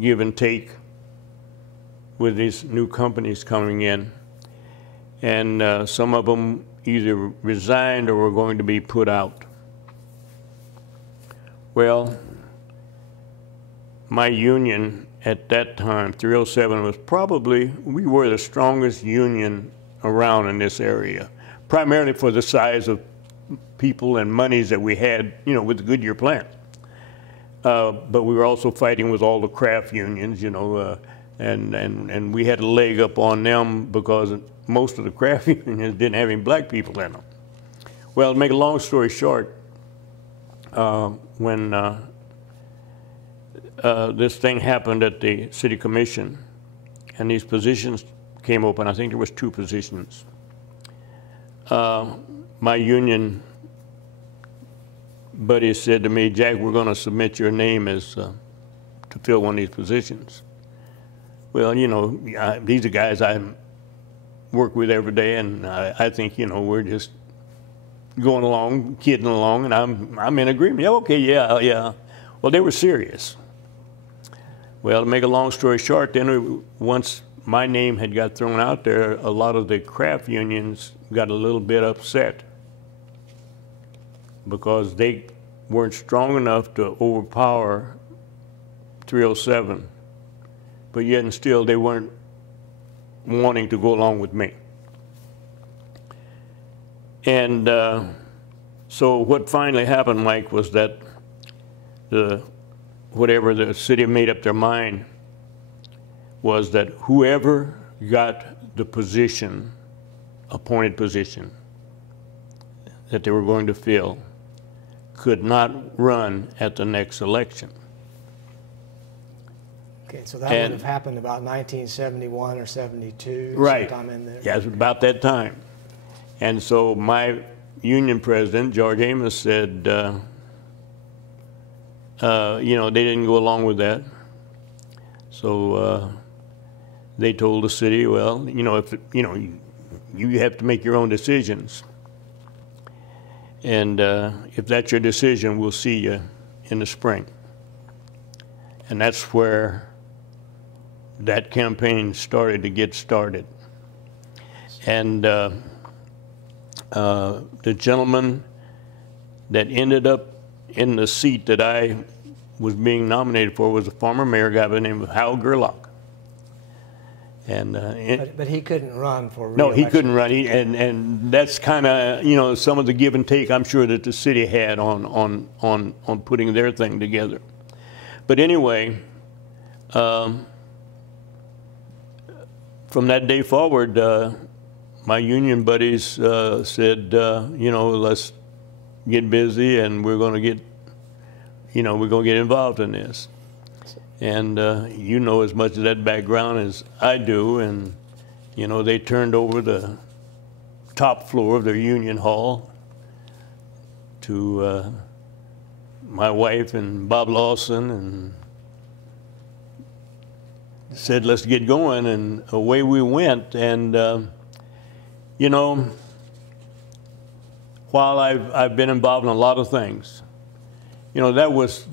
give and take with these new companies coming in. And some of them either resigned or were going to be put out. Well, my union at that time, 307, was probably, we were the strongest union around in this area, primarily for the size of people and monies that we had, you know, with the Goodyear plant. But we were also fighting with all the craft unions, you know, and we had a leg up on them because most of the craft unions didn't have any black people in them. Well, to make a long story short, when this thing happened at the City Commission and these positions came open, I think there was 2 positions. My union buddy said to me, Jack, we're going to submit your name as to fill one of these positions. Well, you know, these are guys I work with every day, and I think, you know, we're just going along, kidding along, and I'm in agreement. Yeah, okay, yeah. Well, they were serious. Well, to make a long story short, then once my name had got thrown out there, a lot of the craft unions got a little bit upset because they weren't strong enough to overpower 307, but yet and still they weren't wanting to go along with me. And so what finally happened, Mike, was that whatever the city made up their mind was that whoever got the position, appointed position, that they were going to fill could not run at the next election. Okay, so that would have happened about 1971 or 72, right, sometime in there. Yeah, it was about that time. And so my union president, George Amos, said, you know, they didn't go along with that. So they told the city, well, you know, if you know, you have to make your own decisions. And if that's your decision, we'll see you in the spring. And that's where that campaign started to get started. And the gentleman that ended up in the seat that I was being nominated for was a former mayor guy by the name of Hal Gerlach. And but he couldn't run for re-election. No, he couldn't run. And that's kind of, you know, some of the give and take I'm sure that the city had on putting their thing together. But anyway, from that day forward, my union buddies said, you know, let's get busy and we're going to get, you know, we're going to get involved in this. And you know as much of that background as I do, and you know, they turned over the top floor of their union hall to my wife and Bob Lawson and said, let's get going, and away we went. And you know, while I've been involved in a lot of things, you know, that was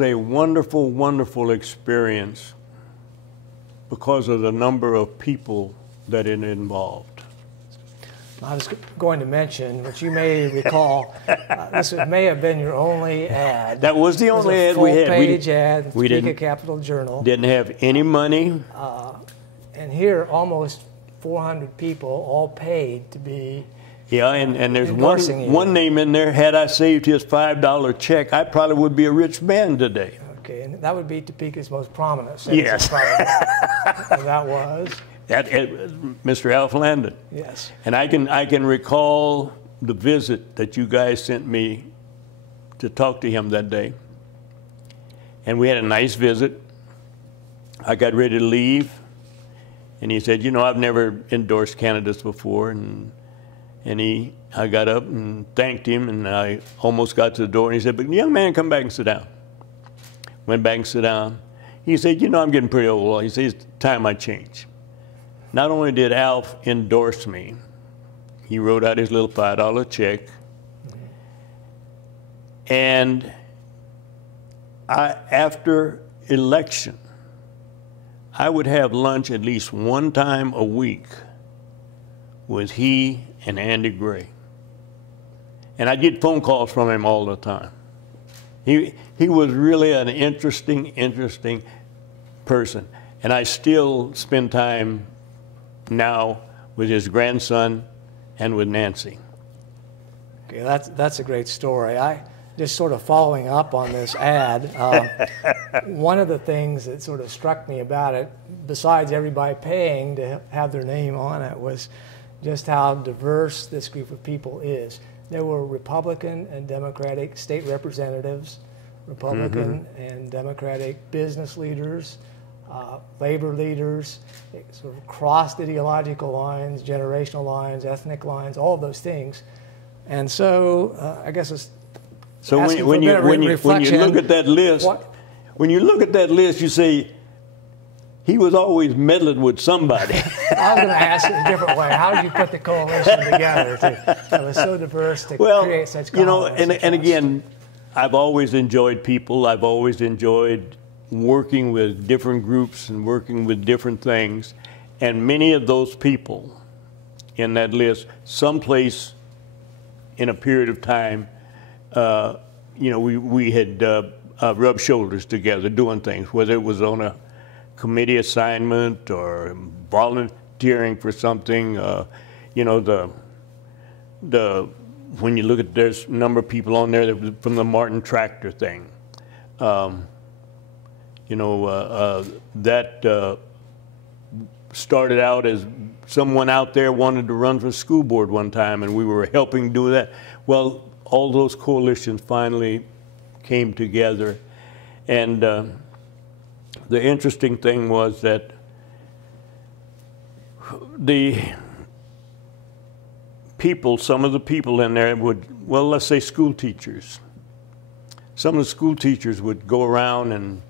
a wonderful, wonderful experience because of the number of people that it involved. I was going to mention, which you may recall, this may have been your only ad. That was the only ad we had. Full-page ad in the Topeka didn't, Capital Journal. Didn't have any money. And here, almost 400 people, all paid to be yeah, and there's one name in there. Had I saved his $5 check, I probably would be a rich man today. Okay, and that would be Topeka's most prominent citizen. Yes. And that was? Mr. Alf Landon. Yes. And I can recall the visit that you guys sent me to talk to him that day. And we had a nice visit. I got ready to leave, and he said, you know, I've never endorsed candidates before, and I got up and thanked him, and I almost got to the door, and he said, but young man, come back and sit down. Went back and sit down. He said, you know, I'm getting pretty old. He said, it's time I change. Not only did Alf endorse me, he wrote out his little $5 check, and after election, I would have lunch at least one time a week with he and Andy Gray. And I get phone calls from him all the time. He was really an interesting person. And I still spend time now with his grandson and with Nancy. Okay, that's a great story. Just sort of following up on this ad, one of the things that sort of struck me about it, besides everybody paying to have their name on it, was just how diverse this group of people is. There were Republican and Democratic state representatives, Republican and Democratic business leaders, labor leaders, sort of crossed ideological lines, generational lines, ethnic lines, all of those things. And so I guess it's so when you look at that list, you say he was always meddling with somebody. I was going to ask it a different way. How did you put the coalition together that was so diverse to create such confidence? And again, I've always enjoyed people. I've always enjoyed working with different groups and working with different things. And many of those people in that list, someplace in a period of time, we had rubbed shoulders together doing things, whether it was on a committee assignment or volunteering for something. When you look at, there's a number of people on there that was from the Martin Tractor thing. That started out as someone out there wanted to run for school board one time, and we were helping do that. Well, all those coalitions finally came together, and the interesting thing was that some of the people in there would, well, let's say school teachers. Some of the school teachers would go around and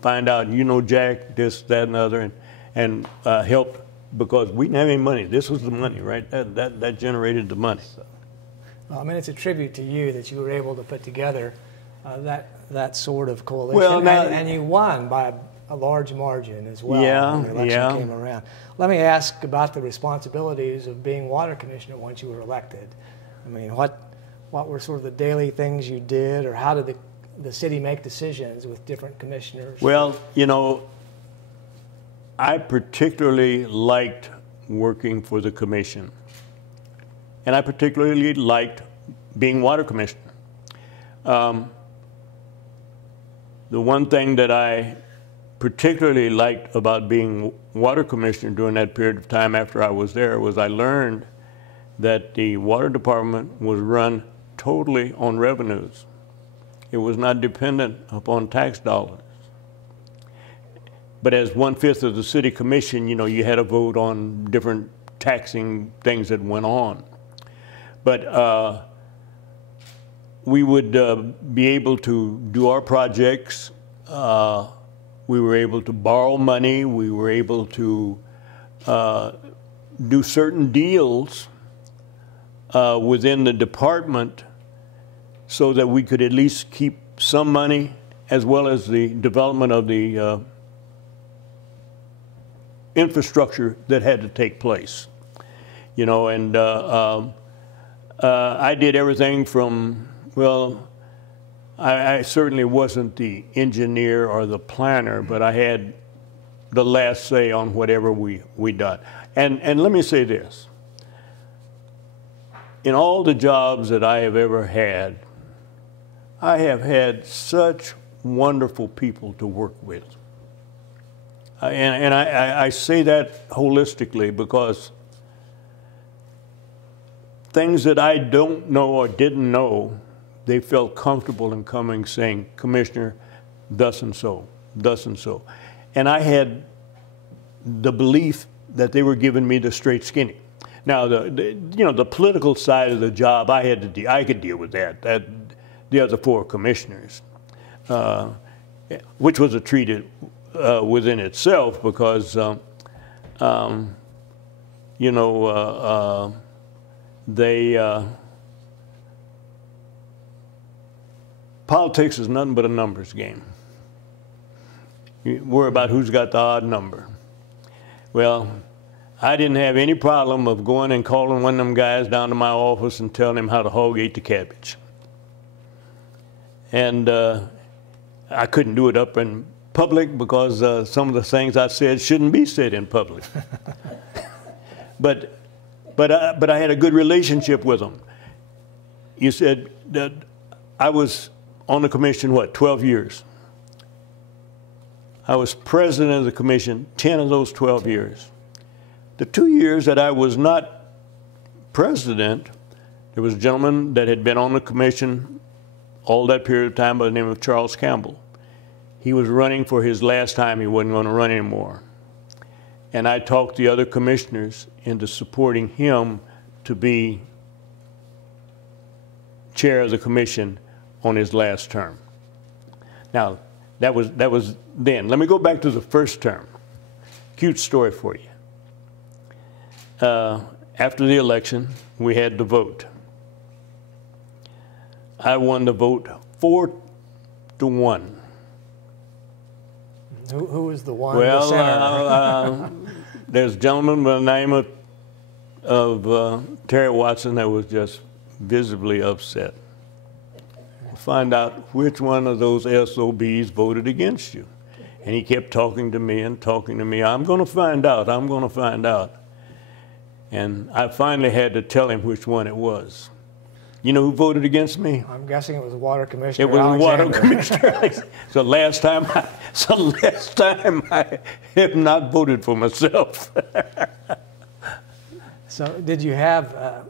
find out, Jack, this, that, and other, and help, because we didn't have any money. This was the money, right? That generated the money. So. Well, I mean, it's a tribute to you that you were able to put together that sort of coalition, well, and you won by a large margin as well when the election came around. Let me ask about the responsibilities of being water commissioner once you were elected. I mean, what were sort of the daily things you did, or how did the city make decisions with different commissioners? Well, I particularly liked working for the commission, and I particularly liked being water commissioner. The one thing that I particularly liked about being water commissioner during that period of time after I was there was I learned that the water department was run totally on revenues. It was not dependent upon tax dollars. But as 1/5 of the city commission, you had a vote on different taxing things that went on. But we would be able to do our projects. We were able to borrow money. We were able to do certain deals within the department so that we could at least keep some money, as well as the development of the infrastructure that had to take place. And I did everything from, well, I certainly wasn't the engineer or the planner, but I had the last say on whatever we done. And let me say this. In all the jobs that I have ever had, I have had such wonderful people to work with. And I say that holistically because things that I don't know or didn't know, they felt comfortable in coming saying, Commissioner, thus and so, thus and so. And I had the belief that they were giving me the straight skinny. Now, the political side of the job, I could deal with that. The other 4 commissioners, which was a treat within itself, because politics is nothing but a numbers game. You worry about who's got the odd number. Well, I didn't have any problem of going and calling one of them guys down to my office and telling him how the hog ate the cabbage. And I couldn't do it up in public because some of the things I said shouldn't be said in public. But I had a good relationship with them. You said that I was on the commission, what, 12 years? I was president of the commission 10 of those 12 years. The 2 years that I was not president, there was a gentleman that had been on the commission all that period of time by the name of Charles Campbell. He was running for his last time. He wasn't going to run anymore. And I talked the other commissioners into supporting him to be chair of the commission on his last term. Now, that was then. Let me go back to the first term. Cute story for you. After the election, we had the vote. I won the vote 4-1. Who was the one? Well, there's a gentleman by the name of Terry Watson that was just visibly upset. Find out which one of those SOBs voted against you. And he kept talking to me and talking to me. I'm going to find out. I'm going to find out. And I finally had to tell him which one it was. You know who voted against me? I'm guessing it was the Water Commissioner. It was the Water Commissioner. So last time I have not voted for myself. So did you have,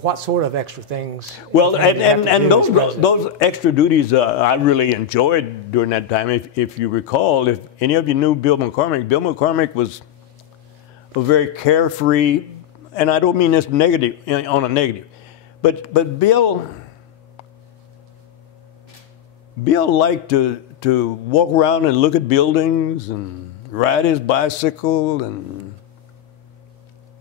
what sort of extra things? Well, and those extra duties I really enjoyed during that time. If you recall, if any of you knew Bill McCormick was a very carefree, and I don't mean this negative, on a negative, but Bill liked to walk around and look at buildings and ride his bicycle and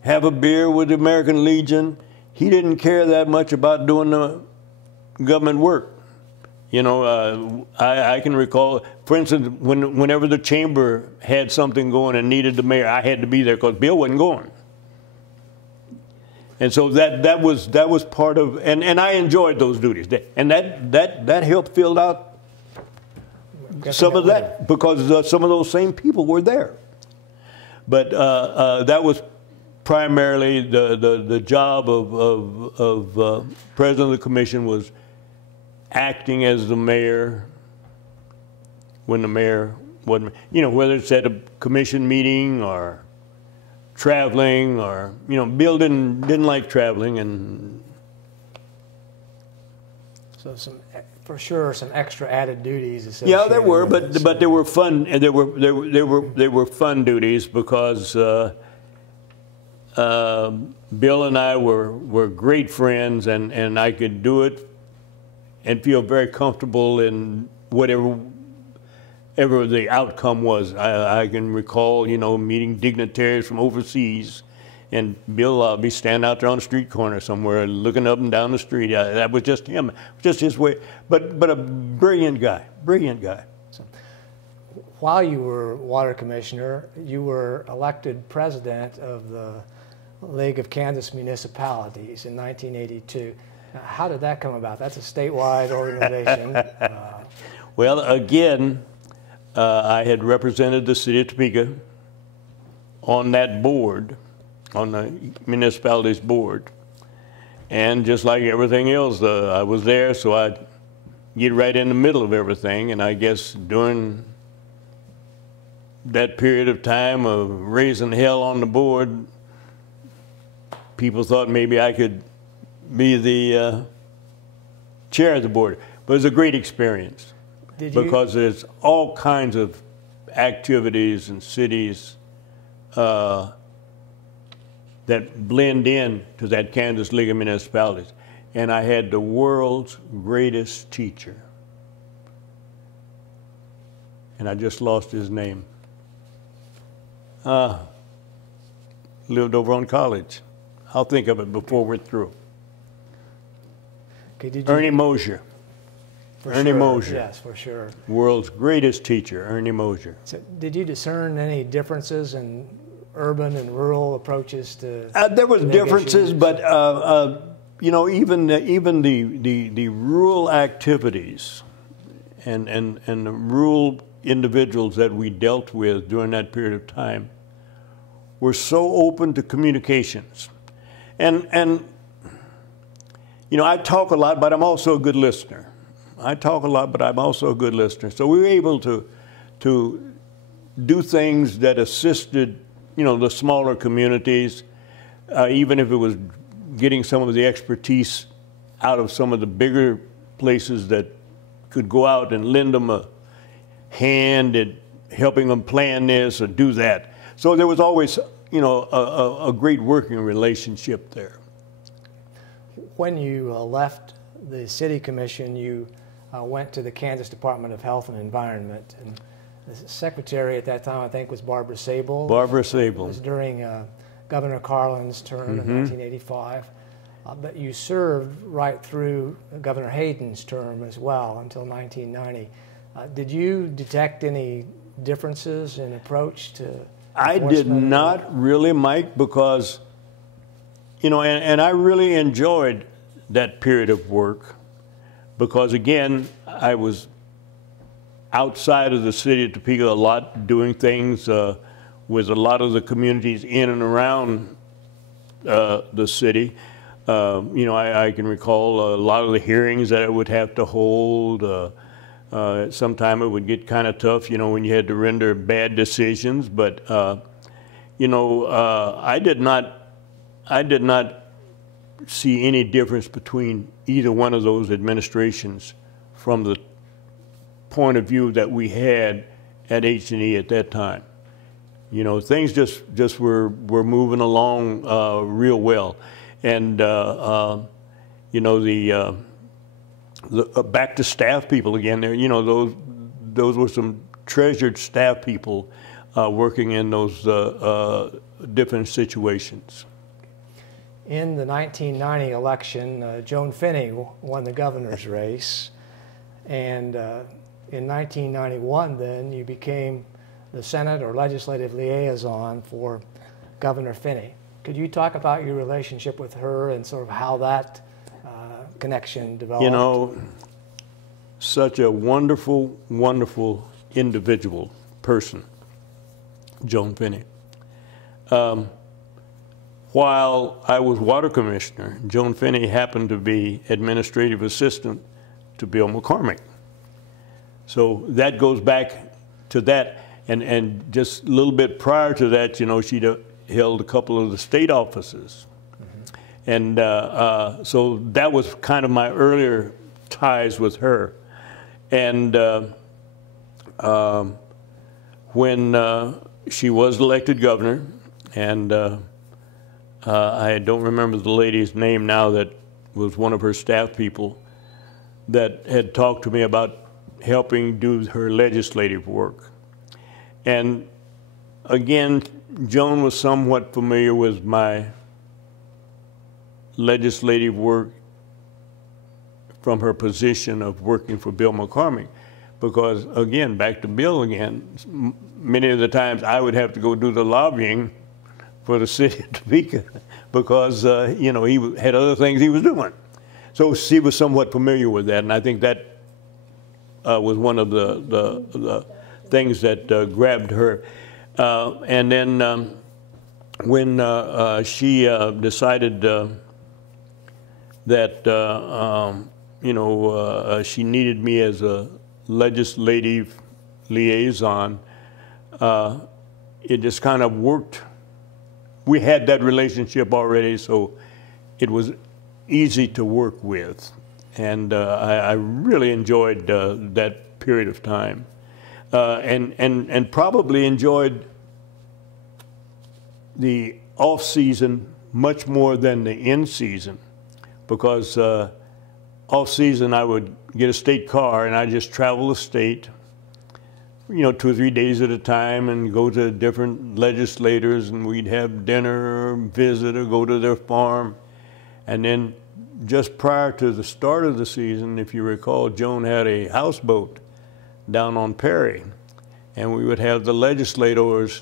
have a beer with the American Legion. He didn't care that much about doing the government work. You know, I can recall, for instance, whenever the chamber had something going and needed the mayor, I had to be there because Bill wasn't going. And so that was part of, and I enjoyed those duties, and that helped fill out some of that because some of those same people were there. But that was primarily the job of president of the commission was acting as the mayor when the mayor wasn't, you know, whether it's at a commission meeting or traveling or, you know, Bill didn't like traveling. And so for sure some extra added duties associated. Yeah, there were, but they were fun. They were fun duties because Bill and I were great friends, and I could do it and feel very comfortable in whatever the outcome was. I can recall, you know, meeting dignitaries from overseas, and Bill be standing out there on the street corner somewhere looking up and down the street. That was just him, just his way. But a brilliant guy, brilliant guy. So, while you were water commissioner, you were elected president of the League of Kansas Municipalities in 1982. Now, how did that come about? That's a statewide organization. Well, again, I had represented the city of Topeka on that board, on the municipality's board. And just like everything else, I was there, so I'd get right in the middle of everything. And I guess during that period of time of raising hell on the board, people thought maybe I could be the chair of the board. But it was a great experience because there's all kinds of activities and cities that blend in to that Kansas League of Municipalities. And I had the world's greatest teacher. And I just lost his name. Lived over on College. I'll think of it before we're through. Okay, Ernie Mosier. Ernie Mosier. Yes, for sure. World's greatest teacher, Ernie Mosier. So did you discern any differences in urban and rural approaches to? There was differences, but you know, even the rural activities and the rural individuals that we dealt with during that period of time were so open to communications. And you know, I talk a lot, but I'm also a good listener. I talk a lot, but I'm also a good listener. So we were able to do things that assisted, you know, the smaller communities, even if it was getting some of the expertise out of some of the bigger places that could go out and lend them a hand at helping them plan this or do that. So there was always, you know, a great working relationship there. When you left the City Commission, you went to the Kansas Department of Health and Environment. And the secretary at that time, I think, was Barbara Sable. Barbara Sable. It was during Governor Carlin's term in 1985. But you served right through Governor Hayden's term as well until 1990. Did you detect any differences in approach to I did not really, Mike, because, you know, and I really enjoyed that period of work because, again, I was outside of the city of Topeka a lot, doing things with a lot of the communities in and around the city. You know, I can recall a lot of the hearings that I would have to hold. Sometime it would get kind of tough, you know, when you had to render bad decisions. But, you know, I did not see any difference between either one of those administrations from the point of view that we had at H&E at that time. You know, things just were moving along real well. And, you know, the back to staff people again there, you know, those were some treasured staff people working in those different situations. In the 1990 election, Joan Finney won the governor's race. And in 1991, then, you became the Senate or legislative liaison for Governor Finney. Could you talk about your relationship with her and sort of how that connection developed? You know, such a wonderful, wonderful individual person, Joan Finney. While I was water commissioner, Joan Finney happened to be administrative assistant to Bill McCormick. So that goes back to that. And just a little bit prior to that, you know, she'd held a couple of the state offices. And so that was kind of my earlier ties with her. And when she was elected governor, and I don't remember the lady's name now that was one of her staff people that had talked to me about helping do her legislative work. And again, Joan was somewhat familiar with my legislative work from her position of working for Bill McCormick, because again, back to Bill again, many of the times I would have to go do the lobbying for the city of Topeka because you know, he had other things he was doing. So she was somewhat familiar with that, and I think that was one of the things that grabbed her. And then when she decided that you know, she needed me as a legislative liaison, it just kind of worked. We had that relationship already, so it was easy to work with. And I really enjoyed that period of time. And probably enjoyed the off season much more than the in season, because off season I would get a state car and I just travel the state, you know, 2 or 3 days at a time, and go to different legislators, and we'd have dinner or visit or go to their farm. And then just prior to the start of the season, if you recall, Joan had a houseboat down on Perry, and we would have the legislators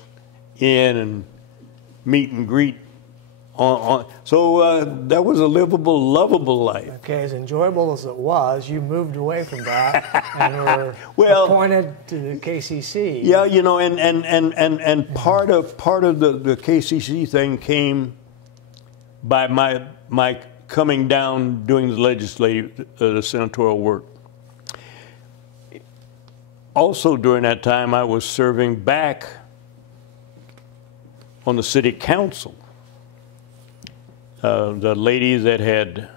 in and meet and greet So that was a livable, lovable life. Okay, as enjoyable as it was, you moved away from that and were Well, appointed to the KCC. Yeah, you know, and part of the KCC thing came by my coming down doing the legislative, the senatorial work. Also during that time, I was serving back on the city council. The lady that had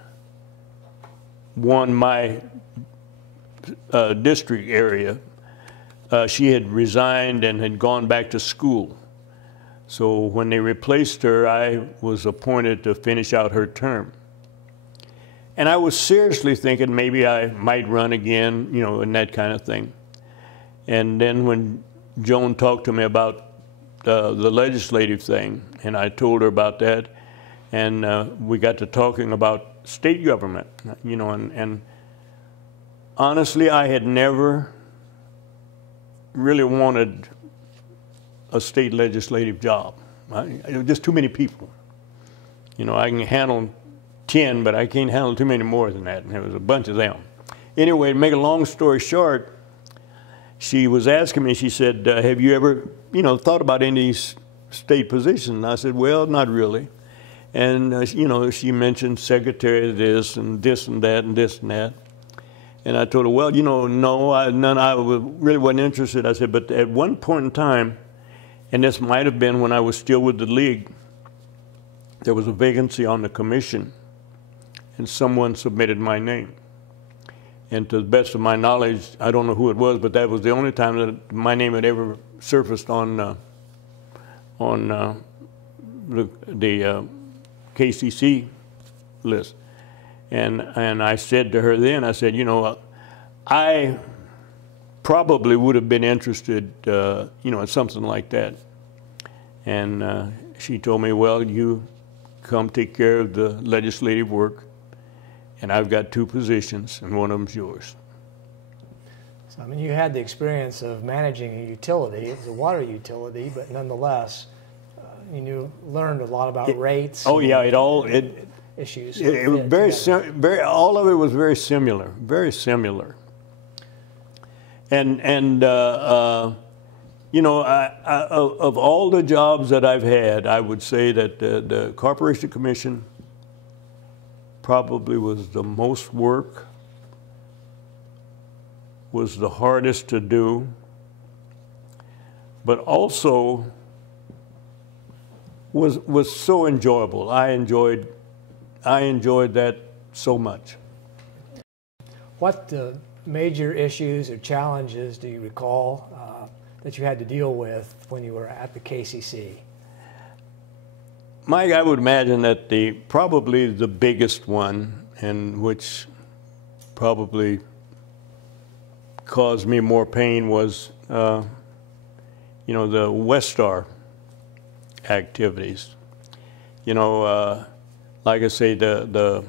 won my district area, she had resigned and had gone back to school. So when they replaced her, I was appointed to finish out her term. And I was seriously thinking maybe I might run again, you know, and that kind of thing. And then when Joan talked to me about the legislative thing, and I told her about that, and we got to talking about state government, you know, and honestly, I had never really wanted a state legislative job. Just too many people. You know, I can handle 10, but I can't handle too many more than that, and there was a bunch of them. Anyway, to make a long story short, she was asking me, she said, have you ever, you know, thought about any of these state positions? And I said, well, not really. And, you know, she mentioned secretary of this and this and that and this and that. And I told her, well, you know, no, I really wasn't interested. I said, but at one point in time, and this might have been when I was still with the League, there was a vacancy on the commission, and someone submitted my name. And to the best of my knowledge, I don't know who it was, but that was the only time that my name had ever surfaced on the KCC list. And I said to her then, I said, you know, I probably would have been interested, you know, in something like that. And she told me, well, you come take care of the legislative work, and I've got 2 positions, and one of them's yours. So, I mean, you had the experience of managing a utility. It was a water utility, but nonetheless, you learned a lot about rates. Oh yeah, issues. It was all of it was very similar, very similar. And you know, of all the jobs that I've had, I would say that the Corporation Commission probably was the most work, was the hardest to do, but also was so enjoyable. I enjoyed that so much. What major issues or challenges do you recall that you had to deal with when you were at the KCC? Mike, I would imagine that probably the biggest one, and which probably caused me more pain, was you know, the Westar activities. You know, like I say, the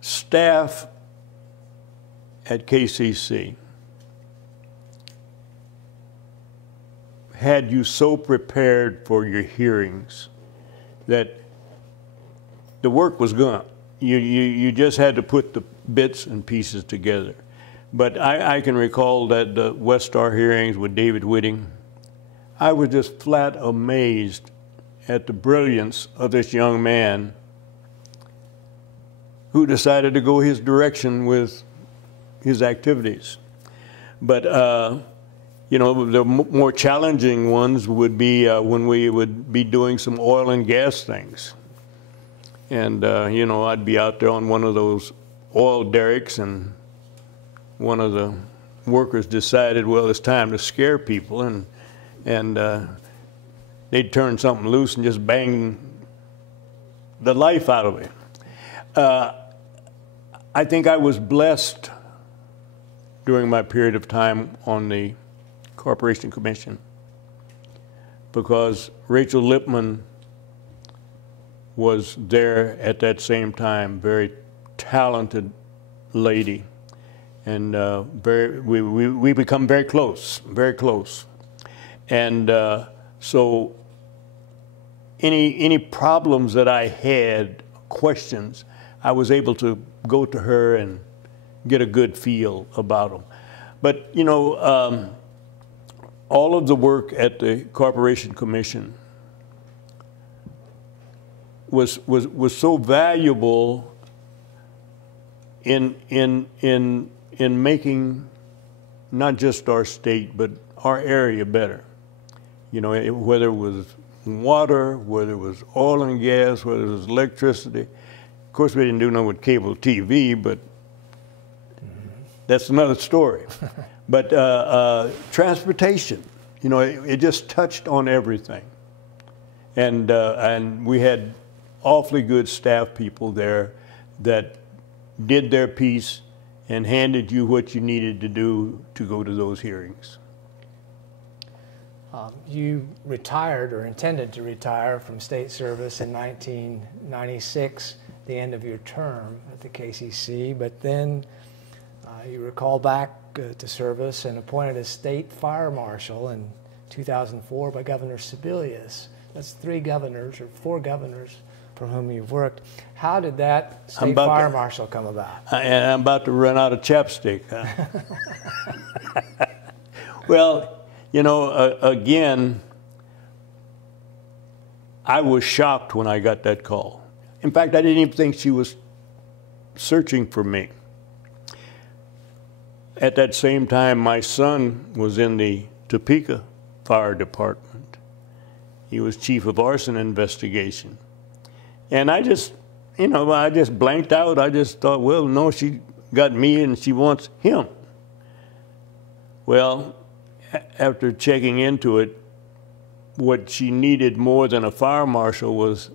staff at KCC had you so prepared for your hearings that the work was gone. You just had to put the bits and pieces together. But I can recall that the Westar hearings with David Whitting, I was just flat amazed at the brilliance of this young man who decided to go his direction with his activities. But you know, the more challenging ones would be when we would be doing some oil and gas things. And you know, I'd be out there on one of those oil derricks, and one of the workers decided, well, it's time to scare people, and they'd turn something loose and just bang the life out of it. I think I was blessed during my period of time on the Corporation Commission because Rachel Lippman was there at that same time, very talented lady, and we become very close, very close. And so any problems that I had, questions, I was able to go to her and get a good feel about them. But, you know, all of the work at the Corporation Commission was so valuable in making not just our state, but our area better. You know, whether it was water, whether it was oil and gas, whether it was electricity. Of course, we didn't do nothing with cable TV, but that's another story. But transportation, you know, it just touched on everything. And we had awfully good staff people there that did their piece and handed you what you needed to do to go to those hearings. You retired or intended to retire from state service in 1996, the end of your term at the KCC, but then you were called back to service and appointed as state fire marshal in 2004 by Governor Sebelius. That's 3 governors or 4 governors for whom you've worked. How did that state fire marshal come about? I'm about to run out of chapstick. Huh? Well, you know, again, I was shocked when I got that call. In fact, I didn't even think she was searching for me. At that same time, my son was in the Topeka Fire Department. He was chief of arson investigation. And I just, you know, I just blanked out. I just thought, well, no, she got me and she wants him. Well, after checking into it, what she needed more than a fire marshal was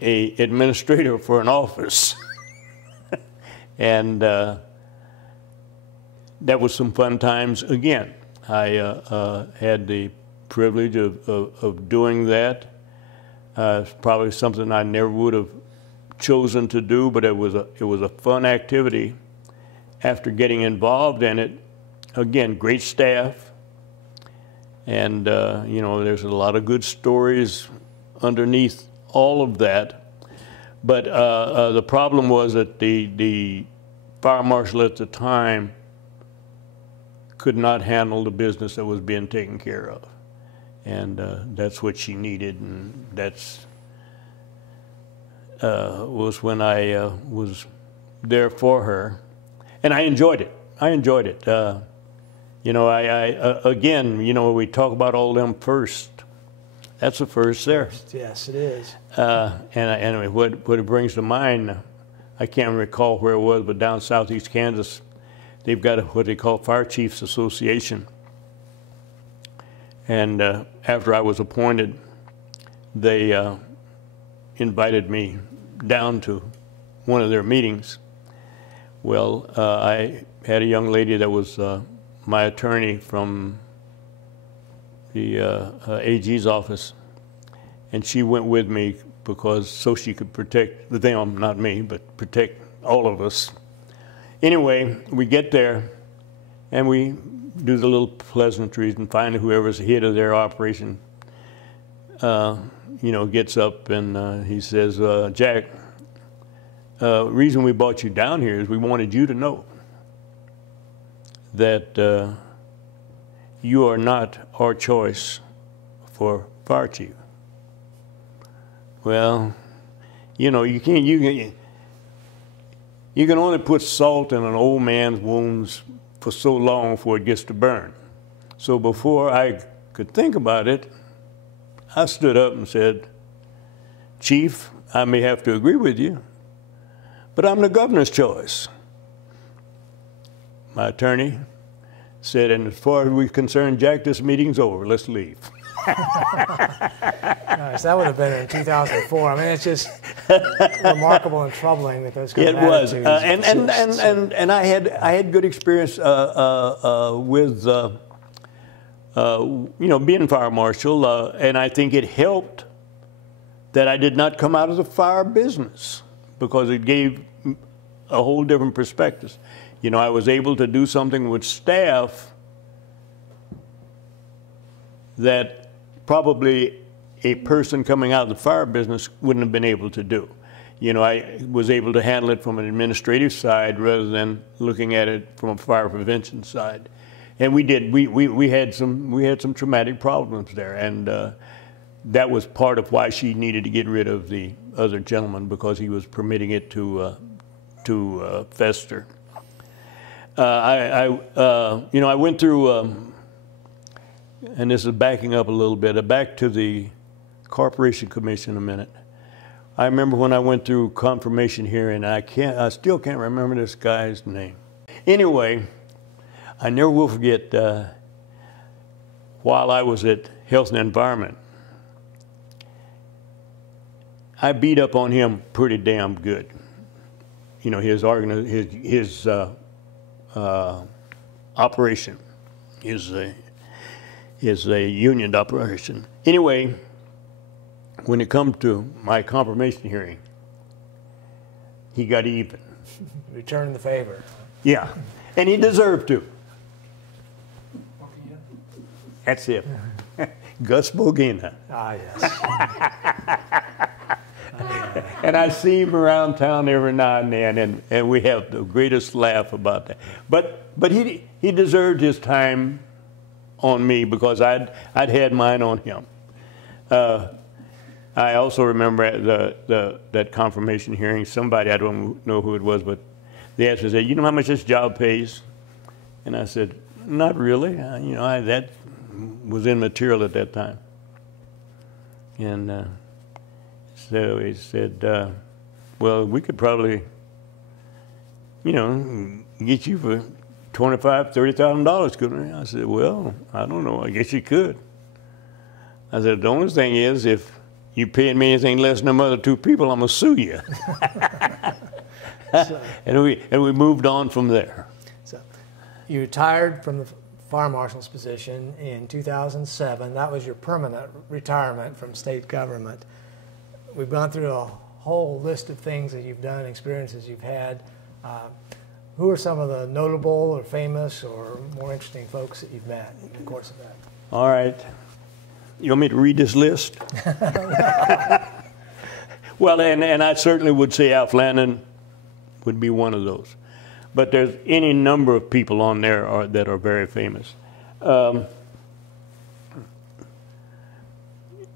an administrator for an office. And that was some fun times again. I had the privilege of doing that. It's probably something I never would have chosen to do, but it was a fun activity. After getting involved in it, again, great staff, and you know, there's a lot of good stories underneath all of that. But the problem was that the fire marshal at the time could not handle the business that was being taken care of. And that's what she needed, and that's was when I was there for her. And I enjoyed it. I enjoyed it. You know, again, you know, we talk about all them first. That's a first there. Yes, it is. And what it brings to mind, I can't recall where it was, but down southeast Kansas, they've got what they call Fire Chiefs Association. And after I was appointed, they invited me down to one of their meetings. Well, I had a young lady that was my attorney from the AG's office, and she went with me because so she could protect them, not me, but protect all of us. Anyway, we get there, and we do the little pleasantries, and finally whoever's the head of their operation, you know, gets up and he says, Jack, reason we brought you down here is we wanted you to know that you are not our choice for fire chief. Well, you know, you can only put salt in an old man's wounds for so long before it gets to burn. So before I could think about it, I stood up and said, Chief, I may have to agree with you, but I'm the governor's choice. My attorney said, and as far as we're concerned, Jack, this meeting's over. Let's leave. Nice. That would have been in 2004. I mean, it's just remarkable and troubling that those kind of attitudes. It was, and I had good experience with you know, being fire marshal, and I think it helped that I did not come out of the fire business because it gave a whole different perspective. You know, I was able to do something with staff that probably a person coming out of the fire business wouldn't have been able to do. You know, I was able to handle it from an administrative side rather than looking at it from a fire prevention side. And we did. We had some traumatic problems there, and that was part of why she needed to get rid of the other gentleman, because he was permitting it to fester. You know, I went through, and this is backing up a little bit, back to the Corporation Commission a minute. I remember when I went through confirmation hearing, I still can't remember this guy's name. Anyway, I never will forget, while I was at Health and Environment, I beat up on him pretty damn good. You know, his operation is a union operation. Anyway, when it comes to my confirmation hearing, he got even. Returning the favor. Yeah, and he deserved to. That's it. Gus Bogina. Ah, yes. And I see him around town every now and then, and we have the greatest laugh about that. But he deserved his time on me because I'd had mine on him. I also remember at that confirmation hearing, somebody, I don't know who it was, but they asked me, said, "You know how much this job pays?" And I said, "Not really. You know, that was immaterial at that time." And so he said, "Well, we could probably, you know, get you for $25,000, $30,000, couldn't we?" I said, "Well, I don't know. I guess you could." I said, "The only thing is, if you paying me anything less than them other two people, I'm gonna sue you." and we moved on from there. So, you retired from the fire marshal's position in 2007. That was your permanent retirement from state government. We've gone through a whole list of things that you've done, experiences you've had. Who are some of the notable or famous or more interesting folks that you've met in the course of that? All right. You want me to read this list? Well, and I certainly would say Alf Lennen would be one of those. But there's any number of people on there that are very famous. Governor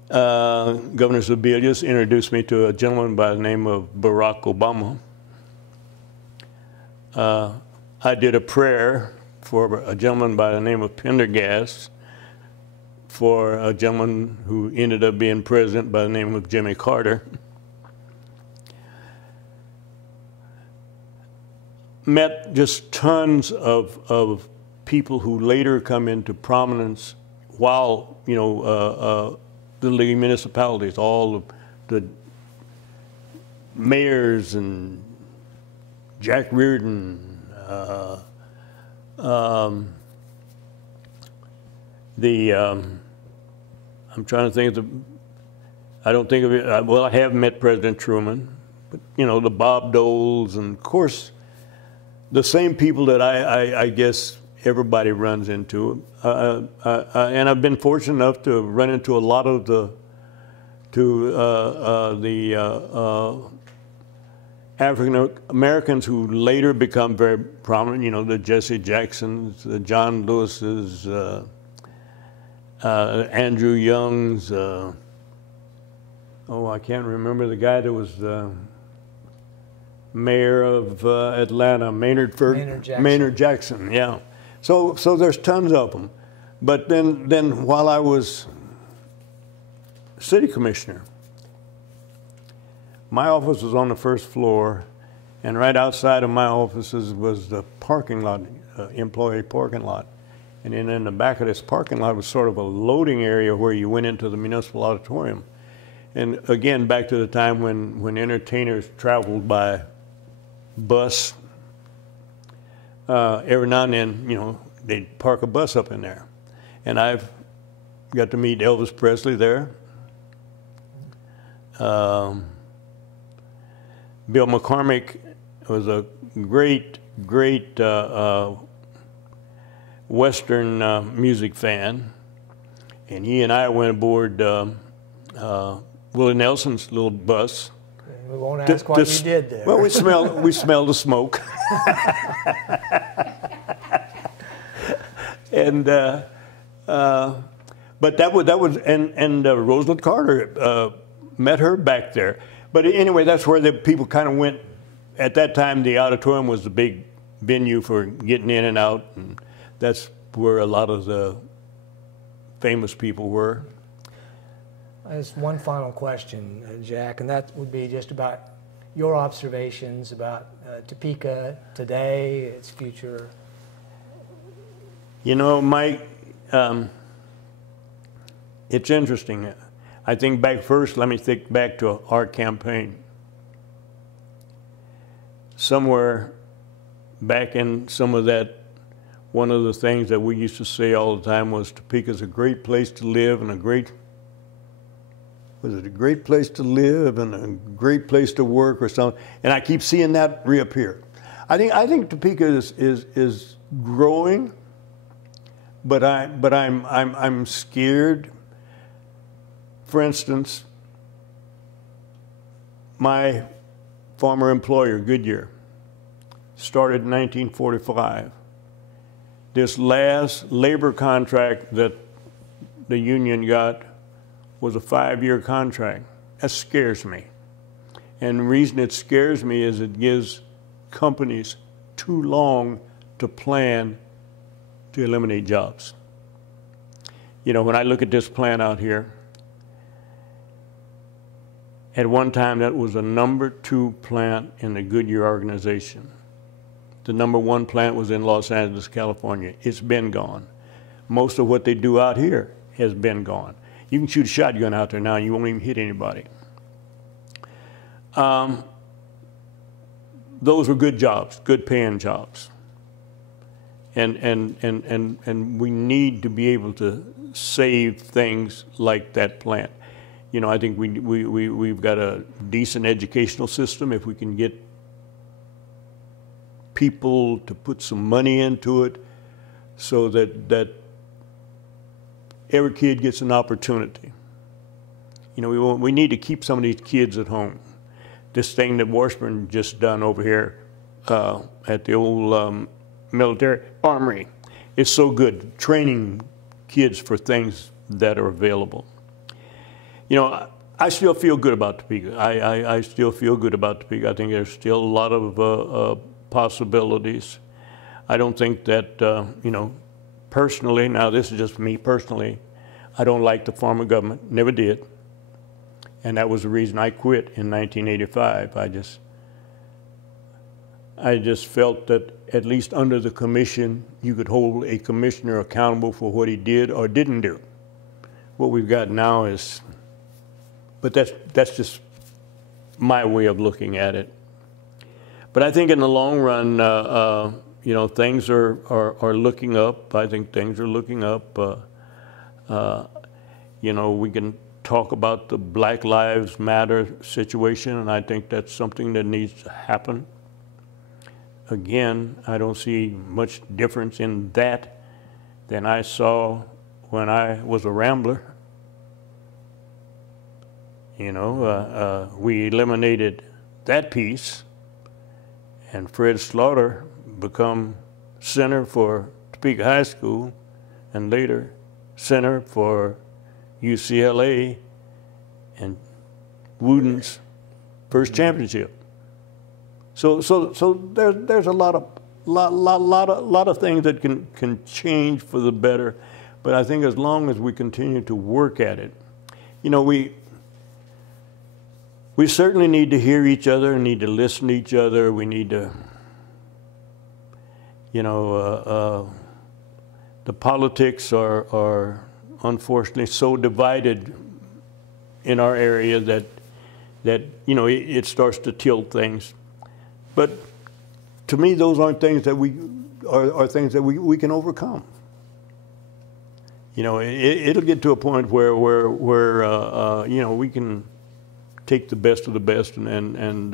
Sebelius introduced me to a gentleman by the name of Barack Obama. I did a prayer for a gentleman by the name of Pendergast, for a gentleman who ended up being president by the name of Jimmy Carter. Met just tons of people who later come into prominence while, you know, the League of Municipalities, all of the mayors and Jack Reardon, I'm trying to think of I don't think of it, well, I have met President Truman, but, you know, the Bob Doles, and of course, the same people that I guess everybody runs into. And I've been fortunate enough to run into a lot of the African Americans who later become very prominent, you know, the Jesse Jacksons, the John Lewises, Andrew Youngs, I can't remember the guy that was mayor of Atlanta, Maynard Jackson, yeah. So there's tons of them. But then while I was city commissioner, my office was on the first floor, and right outside of my offices was the parking lot, employee parking lot. And then in the back of this parking lot was sort of a loading area where you went into the municipal auditorium. And again, back to the time when entertainers traveled by bus, every now and then, you know, they'd park a bus up in there. And I've got to meet Elvis Presley there. Bill McCormick was a great Western music fan, and he and I went aboard Willie Nelson's little bus. We won't ask what you did there. Well, we smell the smoke. And but that was and Rosalind Carter met her back there. But anyway, that's where the people kind of went. At that time, the auditorium was the big venue for getting in and out, and that's where a lot of the famous people were. There's one final question, Jack, and that would be just about your observations about Topeka today, its future. You know, Mike, it's interesting. I think back first, let me think back to our campaign. Somewhere back in some of that, one of the things that we used to say all the time was Topeka's a great place to live and a great place to live and a great place to work or something? And I keep seeing that reappear. I think Topeka is growing, but I'm scared. For instance, my former employer, Goodyear, started in 1945. This last labor contract that the union got was a 5-year contract. That scares me. And the reason it scares me is it gives companies too long to plan to eliminate jobs. You know, when I look at this plant out here, at one time that was a #2 plant in the Goodyear organization. The #1 plant was in Los Angeles, California. It's been gone. Most of what they do out here has been gone. You can shoot a shotgun out there now and you won't even hit anybody. Those were good jobs, good paying jobs. And we need to be able to save things like that plant. You know, I think we've got a decent educational system. If we can get people to put some money into it so that every kid gets an opportunity. You know, we need to keep some of these kids at home. This thing that Washburn just done over here at the old military armory is so good, training kids for things that are available. You know, I still feel good about Topeka. I still feel good about Topeka. I think there's still a lot of possibilities. I don't think that, you know, personally, now this is just me personally, I don't like the form of government, never did. And that was the reason I quit in 1985. I just felt that at least under the commission, you could hold a commissioner accountable for what he did or didn't do. What we've got now is, but that's just my way of looking at it. But I think in the long run, you know, things are looking up. I think things are looking up. You know, we can talk about the Black Lives Matter situation, and I think that's something that needs to happen. Again, I don't see much difference in that than I saw when I was a Rambler. You know, we eliminated that piece, and Fred Slaughter become center for Topeka High School, and later center for UCLA and Wooden's first championship. So there's a lot of things that can change for the better, but I think as long as we continue to work at it, you know, we certainly need to hear each other, need to listen to each other. We need to, you know, the politics are unfortunately so divided in our area that you know, it starts to tilt things. But to me, those aren't things that are things that we can overcome. You know, it'll get to a point where you know, we can take the best of the best and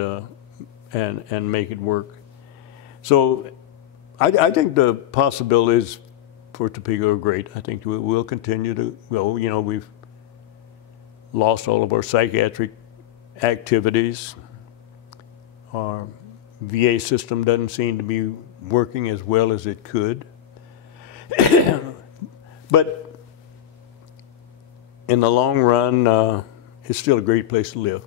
make it work. So I think the possibilities for Topeka are great. I think we'll continue to go. You know, lost all of our psychiatric activities. Our VA system doesn't seem to be working as well as it could. But in the long run, it's still a great place to live.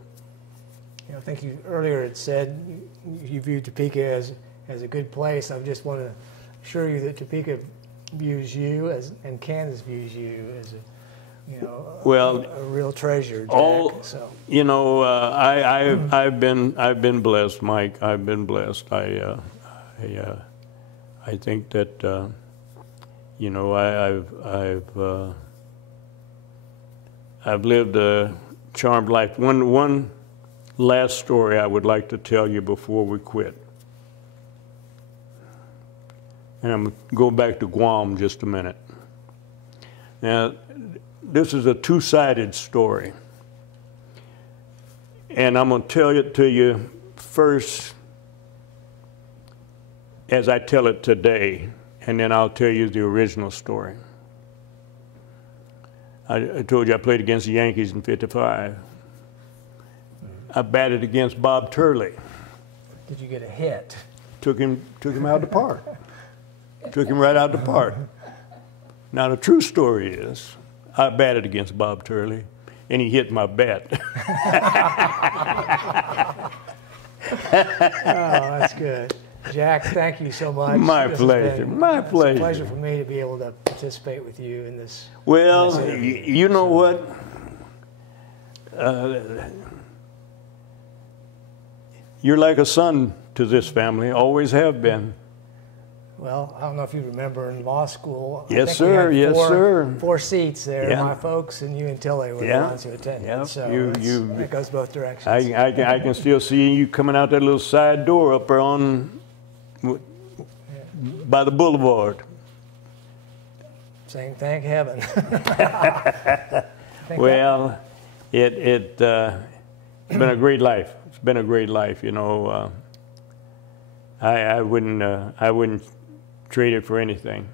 You know, I think you earlier had said you viewed Topeka as a good place. I just want to assure you that Topeka views you and Kansas views you as a real treasure, Jack. You know, I've been blessed, Mike. I've been blessed. I think that you know, I've lived a charmed life. One last story I would like to tell you before we quit. And I'm going to go back to Guam just a minute. Now, this is a two-sided story. And I'm going to tell it to you first as I tell it today, and then I'll tell you the original story. I told you I played against the Yankees in '55. I batted against Bob Turley. Did you get a hit? Took him out of the park. Took him right out of the park. Now the true story is, I batted against Bob Turley, and he hit my bat. Oh, that's good. Jack, thank you so much. My pleasure. My pleasure. It's a pleasure for me to be able to participate with you in this. Well, in this you know what? You're like a son to this family, always have been. Well, I don't know if you remember in law school. Yes, sir. Yes, sir. 4 seats there. Yeah. My folks and you and Tilly were the ones who attended. Yeah. So it goes both directions. I can still see you coming out that little side door up there on by the boulevard. Saying thank heaven. Well, it's been a great life. It's been a great life. You know, I wouldn't trade it for anything.